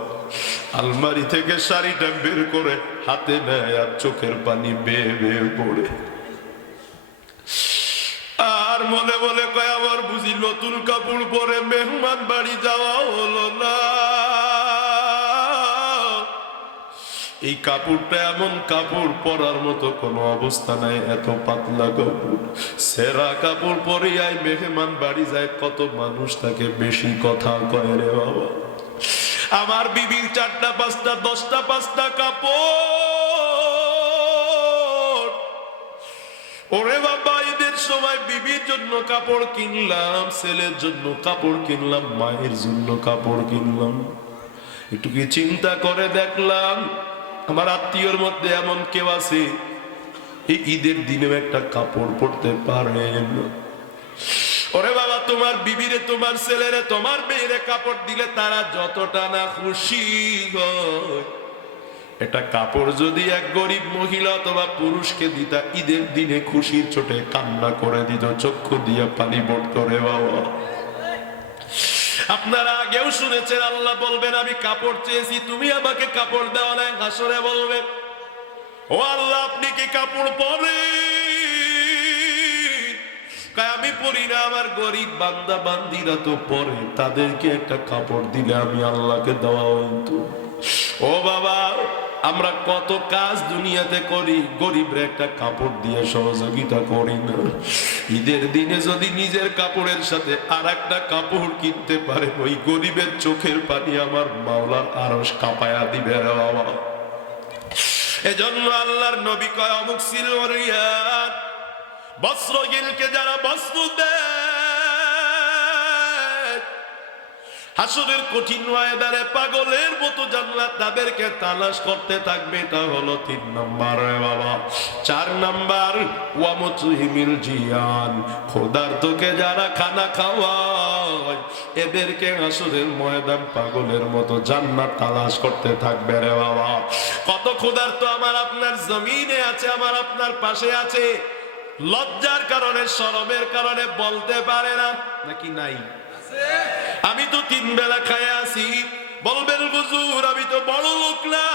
আলমারি থেকে শাড়িটা বের করে হাতে নেয় আর চোখের পানি বেয়ে বেয়ে পড়ে, আর মনে মনে কয় আমার বুঝি নতুন কাপড় পরে মেহমান বাড়ি যাওয়া হলো না। এই কাপড়টা এমন কাপড় পরার মতো কোনো অবস্থা নাই, এত পাতলা কাপড়, সেরা কাপড় পরে আই মেহমান বাড়ি যায়, কত মানুষ তাকে বেশি কথা কয় রে বাবা। আমার বিবির 4টা 5টা 10টা 5টা কাপড়, ওরে বাবা, ঈদের সময় বিবির জন্য কাপড় কিনলাম, ছেলের জন্য কাপড় কিনলাম, মায়ের জন্য কাপড় কিনলাম। একটু কি চিন্তা করে দেখলাম আমার আত্মীয়র মধ্যে এমন কেউ আছে এই ঈদের দিনেও একটা কাপড় পরতে পারে না? ওরে বাবা, তোমার বিবিরে, তোমার ছেলেরে, তোমার মেয়েরে কাপড় দিলে তারা যতটা না খুশি হয়, এটা কাপড় যদি এক গরিব মহিলা অথবা পুরুষকে দিতা, ঈদের দিনে খুশির চোটে কান্না করে দিত, চক্ষু দিয়ে পানি পড়তো রে বাবা। আপনারা আগেও শুনেছেন আল্লাহ বলবেন আমি কাপড় চেয়েছি, তুমি আমাকে কাপড় দাও না। হাসরে বলবেন ও আল্লাহ আপনি কি কাপড় পরেন? আমি পরি না, আমার গরিব বান্দা বান্দিরা তো পরে, তাদেরকে একটা কাপড় দিলে আমি আল্লাহকে দেওয়া হইতো। ও বাবা, আমরা কত কাজ দুনিয়াতে করি, গরিবরা একটা কাপড় দিয়ে সহযোগিতা করি না। ঈদের দিনে যদি নিজের কাপড়ের সাথে আর একটা কাপড় কিনতে পারে, ওই গরিবের চোখের পানি আমার মাওলার আরশ কাঁপায়া দিবে রে বাবা। এজন্য আল্লাহর নবী কয় অমুক সিলওয়ারিয়াত বস্ত্রহীনকে যারা বস্ত্র দেয়, হাসরের কঠিন ময়দানে পাগলের মতো জান্নাত তাদেরকে তালাশ করতে থাকবে। এটা হলো 3 নম্বর বাবা। 4 নম্বর ওয়ামুতহিমিল জিয়ান, ক্ষুধার্তকে যারা খানা খাওয়ায়, এদেরকে হাসরের ময়দান পাগলের মতো জান্নাত তালাশ করতে থাকবে রে বাবা। কত ক্ষুধার্ত আমার আপনার জমিনে আছে, আমার আপনার পাশে আছে, লজ্জার কারণে, শরমের কারণে বলতে পারে না, নাকি নাই? আমি তো 3 বেলা খায় আছি, বলবেন হুজুর আমি তো বড় লোক না।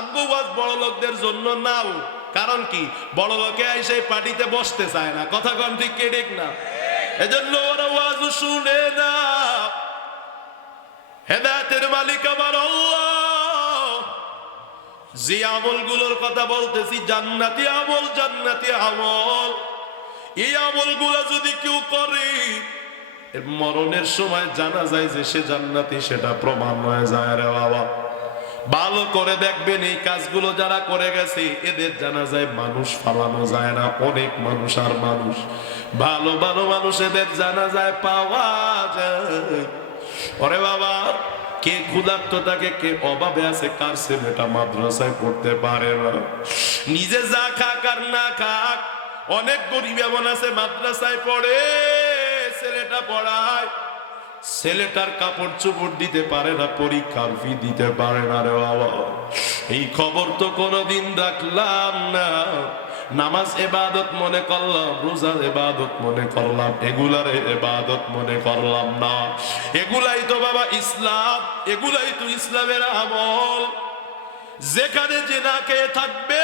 আব্বুবাজ বড় লোকদের জন্য নাও, কারণ কি বড় লোকে এসে পার্টিতে বসতে চায় না, কথা কন ঠিক কে ঠিক না? এজন্য ওরা ওয়াজ শুনে না। হেদায়েতের মালিক আমার আল্লাহ। যে আমলগুলোর কথা বলতেছি জান্নাতি আমল, জান্নাতি আমল, এই আমলগুলো যদি কেউ করে মরণের সময় জানা যায় যে সে জান্নাতি, সেটা প্রমাণ হয়ে যায় রে বাবা। ভালো করে দেখবেন এই কাজগুলো যারা করে গেছে এদের জানা যায় মানুষ ফালানো যায় না, অনেক মানুষ আর মানুষ, ভালো ভালো মানুষ এদের জানা যায় পাওয়া যায়। ওরে বাবা, কে ক্ষুধার্ত থাকে, কে অভাবে আছে, কার ছেলেটা মাদ্রাসায় পড়তে পারে না, নিজে যা খাক আর না খাক। অনেক গরিব এমন আছে মাদ্রাসায় পড়ে, ছেলেটা পড়ায়, ছেলেটার কাপড় চোপড় দিতে পারে না, পরীক্ষার ফি দিতে পারে না রে বাবা। এই খবর তো কোনোদিন রাখলাম না। নামাজ ইবাদত মনে করলাম, রোজা ইবাদত মনে করলাম, এগুলারে ইবাদত মনে করলাম না। এগুলাই তো বাবা ইসলাম, এগুলাই তো ইসলামের আমল। যেখানে যে না খেয়ে থাকবে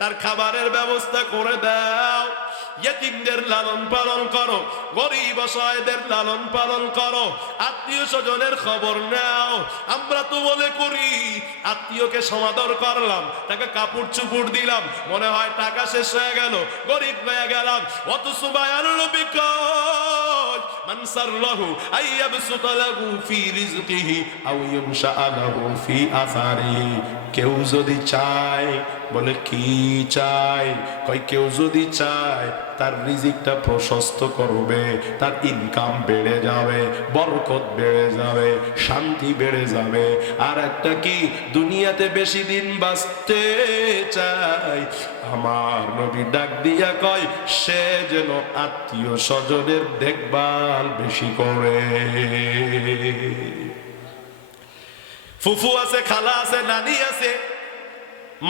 তার খাবারের ব্যবস্থা করে দাও, ইয়েতিমদের লালন পালন করো, গরিব অসহায়দের লালন পালন করো, আত্মীয় স্বজনের খবর নাও। আমরা তো মনে করি আত্মীয়কে সমাদর করলাম, তাকে কাপড় চুপড় দিলাম, মনে হয় টাকা শেষ হয়ে গেল, গরিব হয়ে গেলাম। অথচ বায়ানুল বিকাশ মান সাররাহু আইয়াবসুতা লাহু ফি রিজকিহি আও ইউনশা লাহু ফি আসারিহি। কেউ যদি চায়, বলে কি চায়? কই কেউ যদি চায় তার রিজিকটা প্রশস্ত করবে, তার ইনকাম বেড়ে যাবে, বরকত বেড়ে যাবে, শান্তি বেড়ে যাবে। আর একটা কি, দুনিয়াতে বেশি দিন বাঁচতে চায়, আমার নবী ডাক দিয়া কয় সে যেন আত্মীয় স্বজনের দেখভাল বেশি করে। ফুফু আছে, খালা আছে, নানি আছে,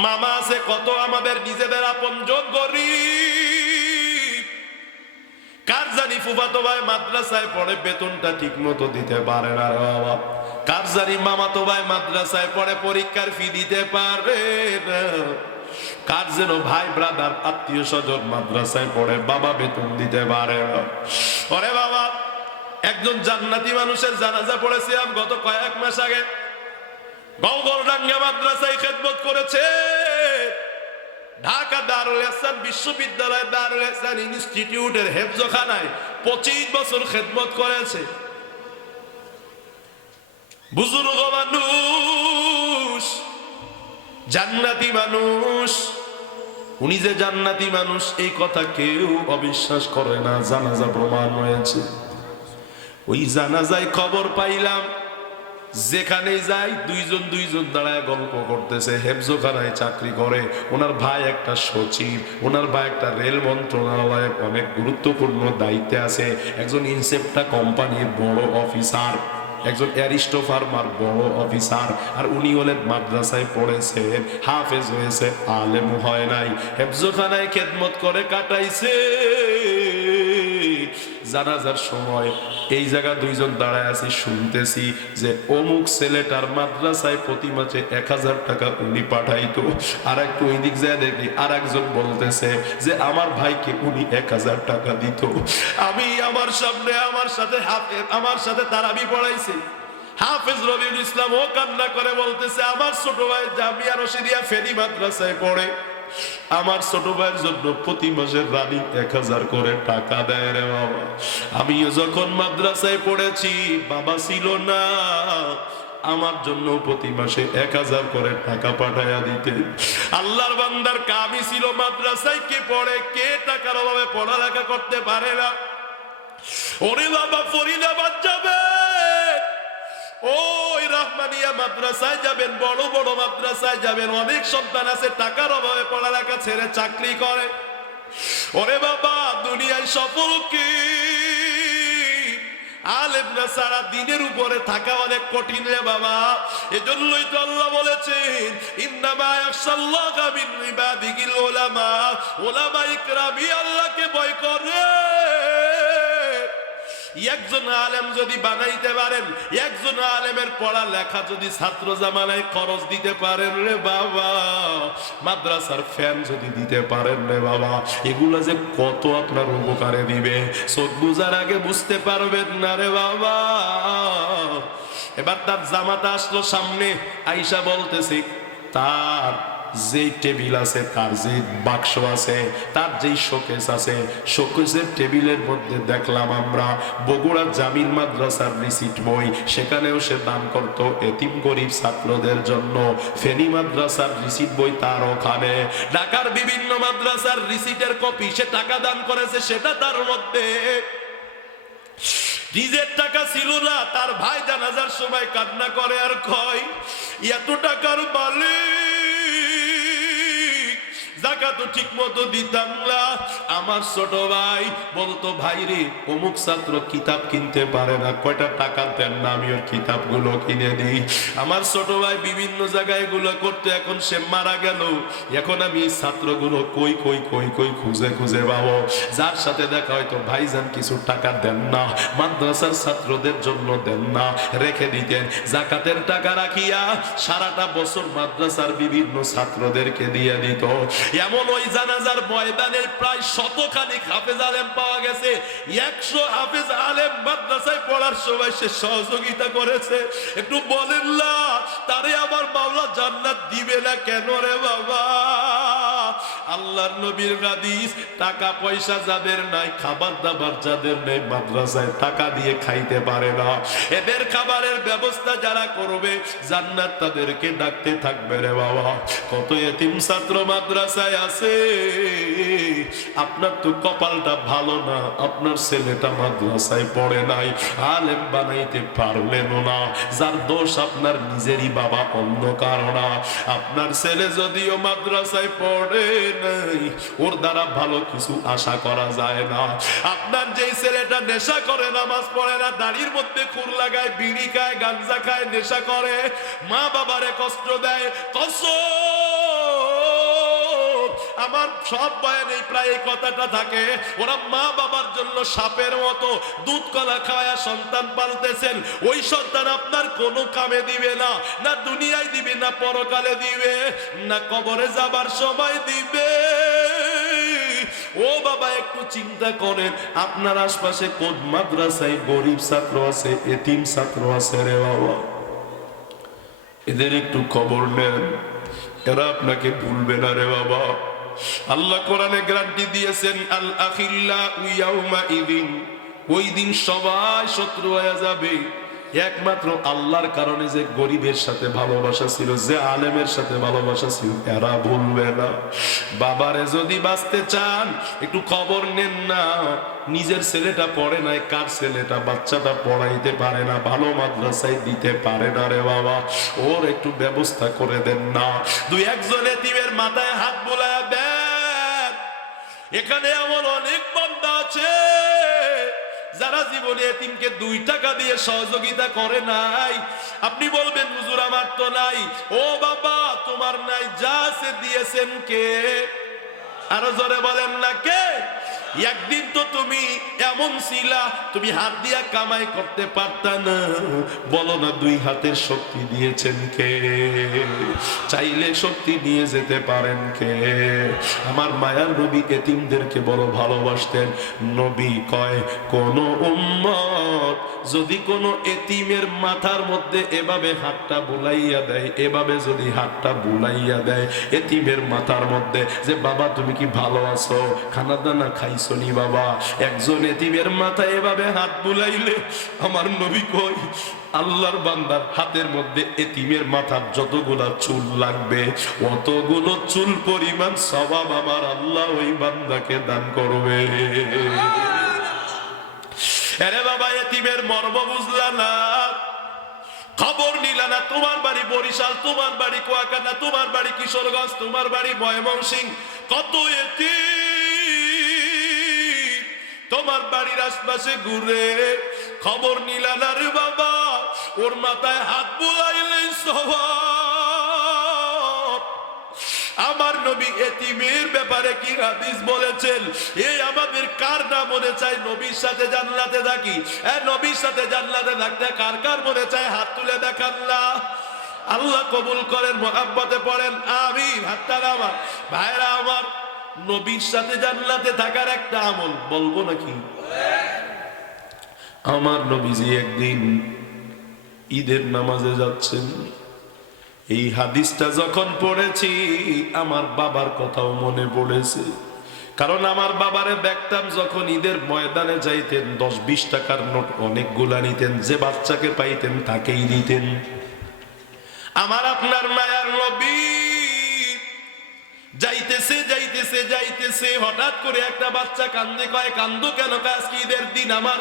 মামা আছে, কত আমাদের নিজেদের আপনজন গরিব। কার জানি ফুফাতো ভাই মাদ্রাসায় পড়ে, বেতনটা ঠিক মতো দিতে পারে না বাবা। কার জানি মামাতো ভাই মাদ্রাসায় পড়ে, পরীক্ষার ফি দিতে পারে না। কার যেন ভাই ব্রাদার আত্মীয় স্বজন মাদ্রাসায় পড়ে, বাবা বেতন দিতে পারে না। ওরে বাবা, একজন জান্নাতি মানুষের জানাজা পড়েছিলাম গত কয়েক মাস আগে। গৌগরডাঙ্গা মাদ্রাসায় খেদমত করেছে, ঢাকা দারুল ইহসান বিশ্ববিদ্যালয় দারুল ইহসান ইনস্টিটিউটের হেফজখানায় 25 বছর খেদমত করেছে। বুজুর্গ মানুষ, জান্নাতি মানুষ। উনি যে জান্নাতি মানুষ এই কথা কেউ অবিশ্বাস করে না, জানাজা প্রমাণ হয়েছে। ওই জানাজায় খবর পাইলাম, যেখানে যাই দুইজন দাঁড়ায় গল্প করতেছে। হেফজখানায় চাকরি করে, ওনার ভাই একটা সচিব, ওনার ভাই একটা রেল মন্ত্রণালয়ে অনেক গুরুত্বপূর্ণ দায়িত্বে আছে, একজন ইনসেপ্টা কোম্পানির বড় অফিসার, একজন অ্যারিস্টো ফার্মার বড় অফিসার। আর উনি হলেন মাদ্রাসায় পড়েছে, হাফেজ হয়েছে, আলেম হয় নাই, হেফজখানায় খেদমত করে কাটাইছে। জানাজার সময় এই জায়গা দুইজন দাঁড়ায় আছি, শুনতেছি যে অমুক ছেলেটার মাদ্রাসায় প্রতি মাসে 1000 টাকা উনি পাঠাইতো। আর একটু ওই দিক যায় দেখি আর একজন বলতেছে যে আমার ভাইকে উনি 1000 টাকা দিত। আমি আমার সামনে আমার সাথে তারাবি পড়াইছি হাফেজ রবিউল ইসলাম, ও কান্না করে বলতেছে আমার ছোট ভাই জামিয়া রশিদিয়া ফেনী মাদ্রাসায় পড়ে, আমার ছোট ভাইয়ের জন্য প্রতি মাসে রানী 1000 করে টাকা দেয় রে বাবা। আমিও যখন মাদ্রাসায় পড়েছি বাবা ছিল না, আমার জন্য প্রতি মাসে 1000 করে টাকা পাঠাইয়া দিতে। আল্লাহর বান্দার কামি ছিল মাদ্রাসায় কে পড়ে, কে টাকার অভাবে পড়ালেখা করতে পারে না। ওরে বাবা ফরিদাবাদ যাবে, ওই রহমানিয়া মাদ্রাসায় যাবেন, বড় বড় মাদ্রাসায় যাবেন, অনেক সন্তান আছে টাকার অভাবে পড়ালেখা ছেড়ে চাকরি করে। ওরে বাবা দুনিয়ায় সফল কি, আলেম না ছাড়া দিনের উপরে থাকা অনেক কঠিন রে বাবা। এজন্যই তো আল্লাহ বলেছেন ইন্নামা ইয়াখশাল্লাহা মিন ইবাদিহিল উলামা, উলামা ইকরামই আল্লাহকে ভয় করে। একজন আলেম যদি বানাইতে পারেন, একজন আলেমের পড়া লেখা যদি ছাত্র জামানায় খরচ দিতে পারেন রে বাবা, মাদ্রাসার ফ্যান যদি দিতে পারেন রে বাবা, এগুলো যে কত আপনার উপকারে দিবে চোখ বুঝার আগে বুঝতে পারবেন না রে বাবা। এবার তার জামাতা আসলো সামনে, আইসা বলতেছি তার যে টেবিল আছে, তার যে বাক্স আছে, তার যেই শোকেস আছে, শোকেসের টেবিলের মধ্যে দেখলাম আমরা বগুড়া জামিল মাদ্রাসার রিসিট বই, সেখানেও সে দান করত এতিম গরিব ছাত্রদের জন্য। ফেনী মাদ্রাসার রিসিট বই তার ওখানে, ঢাকার বিভিন্ন মাদ্রাসার রিসিটের কপি সে টাকা দান করেছে, সেটা তার মধ্যে। নিজের টাকা ছিল না, তার ভাই জানাজার সময় কান্না করে আর কয় এত টাকার মালিক, যাকাত ঠিক মতো দিতাম না, আমার ছোট ভাই বলতো, ভাই রে অমুক ছাত্র কিতাব কিনতে পারে না, কয়টা টাকা দেন না আমি ওর কিতাবগুলো কিনে দিই। আমার ছোট ভাই বিভিন্ন জায়গায় এগুলো করতে, এখন সে মারা গেল, এখন আমি এই ছাত্রগুলো কই কই কই কই খুঁজে খুঁজে পাবো। যার সাথে দেখা হয়তো, ভাইজান কিছু টাকা দেন না, মাদ্রাসার ছাত্রদের জন্য দেন না, রেখে দিতেন। জাকাতের টাকা রাখিয়া সারাটা বছর মাদ্রাসার বিভিন্ন ছাত্রদেরকে দিয়ে দিত। এমন ওই জানাজার ময়দানে প্রায় শতখানিক হাফেজ আলেম পাওয়া গেছে। 100 হাফেজ আলেম মাদ্রাসায় পড়ার সময় সে সহযোগিতা করেছে। একটু বলেন না, তারে আমার মাওলা জান্নাত দিবে না কেন রে বাবা? আল্লাহর নবীর হাদিস, টাকা পয়সা যাদের নাই, খাবার দাবার যাদের নেই, মাদ্রাসায় টাকা দিয়ে খাইতে পারে না, এদের খাবারের ব্যবস্থা যারা করবে জান্নাত তাদেরকে ডাকতে থাকবে রে বাবা। কত এতিম ছাত্র মাদ্রাসায় আছে। আপনার তো কপালটা ভালো না, আপনার ছেলেটা মাদ্রাসায় পড়ে নাই, আলেম বানাইতে পারলেন না। যার দোষ আপনার নিজেরই বাবা, অন্য কারণ। আপনার ছেলে যদিও মাদ্রাসায় পড়ে নাই, ওর দ্বারা ভালো কিছু আশা করা যায় না। আপনার যে ছেলেটা নেশা করে, নামাজ পড়ে না, দাড়ির মধ্যে খুর লাগায়, বিড়ি খায়, গাঞ্জা খায়, নেশা করে, মা বাবারে কষ্ট দেয়, আমার সব বয়ানে প্রায় এই কথাটা থাকে, ওরা মা বাবার জন্য সাপের মতো দুধ কলা খাওয়া সন্তান পালতেছেন। ওই সন্তান আপনার কোনো কামে দিবে না, না দুনিয়ায় দিবে, না পরকালে দিবে, না কবরে যাবার সময় দিবে। ও বাবা, একটু চিন্তা করেন, আপনার আশপাশে কোন মাদ্রাসায় গরিব ছাত্র আছে, এতিম ছাত্র আছে রে বাবা? এদের একটু খবর নেন, এরা আপনাকে ভুলবে না রে বাবা। আল্লাহ কোরআনে গ্যারান্টি দিয়েছেন, আল আখিল্লাউ ইয়াউমা ইদিন, ওই দিন সবাই শত্রু হয়ে যাবে, একমাত্র আল্লাহর কারণে যে গরিবের সাথে ভালোবাসা ছিল, যে আলেমের সাথে ভালোবাসা ছিল, এরা ভুলবে না। বাবারে যদি বাঁচতে চান একটু খবর নেন না, নিজের ছেলেটা পড়ে নাই, কার ছেলেটা বাচ্চাটা পড়াইতে পারে না, ভালো মাদ্রাসায় দিতে পারে না রে বাবা, ওর একটু ব্যবস্থা করে দেন না। দুই একজন এতিমের মাথায় হাত বোলায় দেন। এখানে এমন অনেক বান্দা আছে যারা জীবনে এতিমকে 2 টাকা দিয়ে সহযোগিতা করে নাই। আপনি বলবেন, হুজুর আমার তো নাই। ও বাবা, তোমার নাই, যা সে দিয়েছেন কে? আরো জোরে বলেন না, কে? একদিন তো তুমি এমন ছিলা, তুমি হাত দিয়া কামাই করতে পারতা না, বলো না 2 হাতের শক্তি দিয়েছেন কে? চাইলে শক্তি নিয়ে যেতে পারেন কে? আমার মায়ার নবী এতিমদেরকে বড় ভালোবাসতেন। নবী কয়, কোন উম্মত যদি কোন এতিমের মাথার মধ্যে এভাবে হাতটা বুলাইয়া দেয়, এভাবে যদি হাতটা বুলাইয়া দেয় এতিমের মাথার মধ্যে, যে বাবা তুমি কি ভালো আছো, খানা দানা খাইছো নি বাবা, একজন এতিমের মাথায় এভাবে হাত বুলাইলে, আমার নবী কই, আল্লাহর বান্দার হাতের মধ্যে এতিমের মাথার যতগুলো চুল লাগবে, অতগুলো চুল পরিমাণ সওয়াব আমার আল্লাহ ওই বান্দাকে দান করবে। আরে বাবা, এতিমের মর্ম বুঝলা না, খবর নিলা না। তোমার বাড়ি বরিশাল, তোমার বাড়ি কুয়াকাটা, তোমার বাড়ি কিশোরগঞ্জ, তোমার বাড়ি ময়মনসিংহ, কত এতিম তোমার বাড়ির আশপাশে ঘুরে, খবর নিলা না রে বাবা। ওর মাথায় হাত বুলাইলেই সওয়াব। আমার নবী এতিমের ব্যাপারে কি হাদিস বলেছেন? এই আমাদের কার না মনে চাই নবীর সাথে জান্নাতে থাকি? নবীর সাথে জান্নাতে থাকতে কার কার মনে চায়? হাত তুলে দেখান না। আল্লাহ কবুল করেন, মুহাব্বতে পড়েন আমিন। হাতটা আমার ভাইরা, আমার নবীর সাথে জান্নাতে থাকার একটা আমল বলবো নাকি? আমার নবীজি একদিন ঈদের নামাজে যাচ্ছেন। এই হাদিসটা যখন পড়েছি আমার বাবার কথাও মনে পড়েছে, কারণ আমার বাবারে দেখতাম যখন ঈদের ময়দানে যাইতেন 10-20 টাকার নোট অনেকগুলা নিতেন, যে বাচ্চাকে পাইতেন তাকেই দিতেন। আমার আপনার মায়ার নবী যাইতেছে যাইতেছে যাইতেছে, হঠাৎ করে একটা বাচ্চা কান্দে, কয় কান্দো কেন? আজকে ঈদের দিন, আমার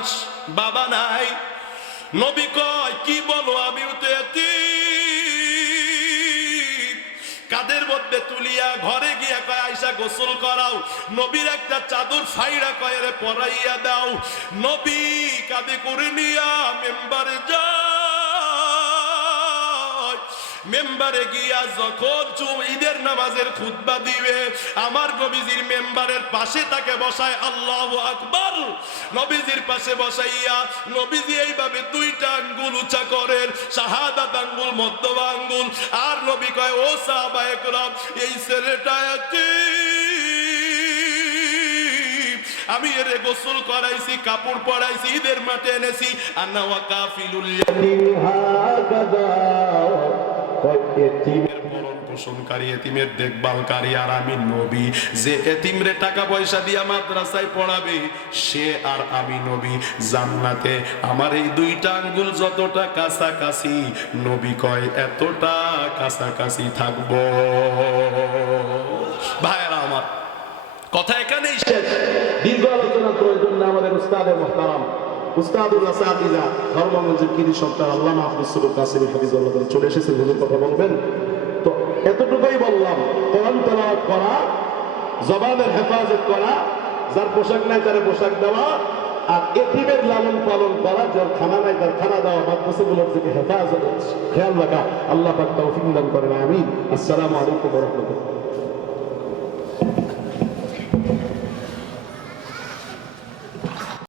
বাবা নাই। নবী কয়, কি বলো, আমিও তো এতিম, কাদের মধ্যে তুলিয়া ঘরে গিয়া কয় আয়সা গোসল করাও, নবীর একটা চাদর ফাইড়া কয় রে পরাইয়া দাও। নবী কাঁধে করে নিয়া মেম্বারে যায়, মেম্বারে গিয়া যখন ঈদের নামাজের খুতবা দিবে, আমার নবীজির মেম্বারের পাশে তাকে বসায়, আল্লাহু আকবার। নবীজির পাশে বসাইয়া নবীজি এইভাবে দুইটা আঙ্গুল উঁচা করেন, শাহাদাত আঙ্গুল, মধ্যমা আঙ্গুল। আর নবী কয়, ও সাহাবায়ে কেরাম, এই ছেলেটা আমি এরে গোসল করাইছি, কাপড় পরাইছি, ঈদের মাঠে এনেছি। আনা ওয়া কাফিলুল ইয়াতীম হাকাযা, এতিমের ভরণ পোষণকারী, এতিমের দেখভালকারী আর আমি নবী। যে এতিমরে টাকা পয়সা দিয়া মাদ্রাসায় পড়াবে, সে আর আমি নবী। জান্নাতে আমার এই দুইটা আঙ্গুল যতটা কাছাকাছি, নবী কয় এতটা কাছাকাছি থাকবো। ভাইরা আমার, কথা এখানেই শেষ। দীর্ঘ আলোচনা প্রয়োজন না। আমাদের উস্তাদে মুহতারাম, উস্তাদুল আসাতিজা, ধর্মগঞ্জের কৃতি সন্তান আল্লামা আব্দুস সুবুর কাসেমি হাফিজাল্লাহ চলে এসেছেন। হুজুর কথা বলবেন তো এতটুকুই বললাম। কোরআন তেলাওয়াত করা, জবানের হেফাজত করা, যার পোশাক নাই তার পোশাক দেওয়া, আর এতিমের লালন পালন করা, যার খানা নাই তার খানা দেওয়া, মাদ্রাসাগুলোর দিকে হেফাজত খেয়াল রাখা। আল্লাহ পাক তৌফিক দান করেন, আমিন। আসসালামু আলাইকুম ওয়া রাহমাতুল্লাহ।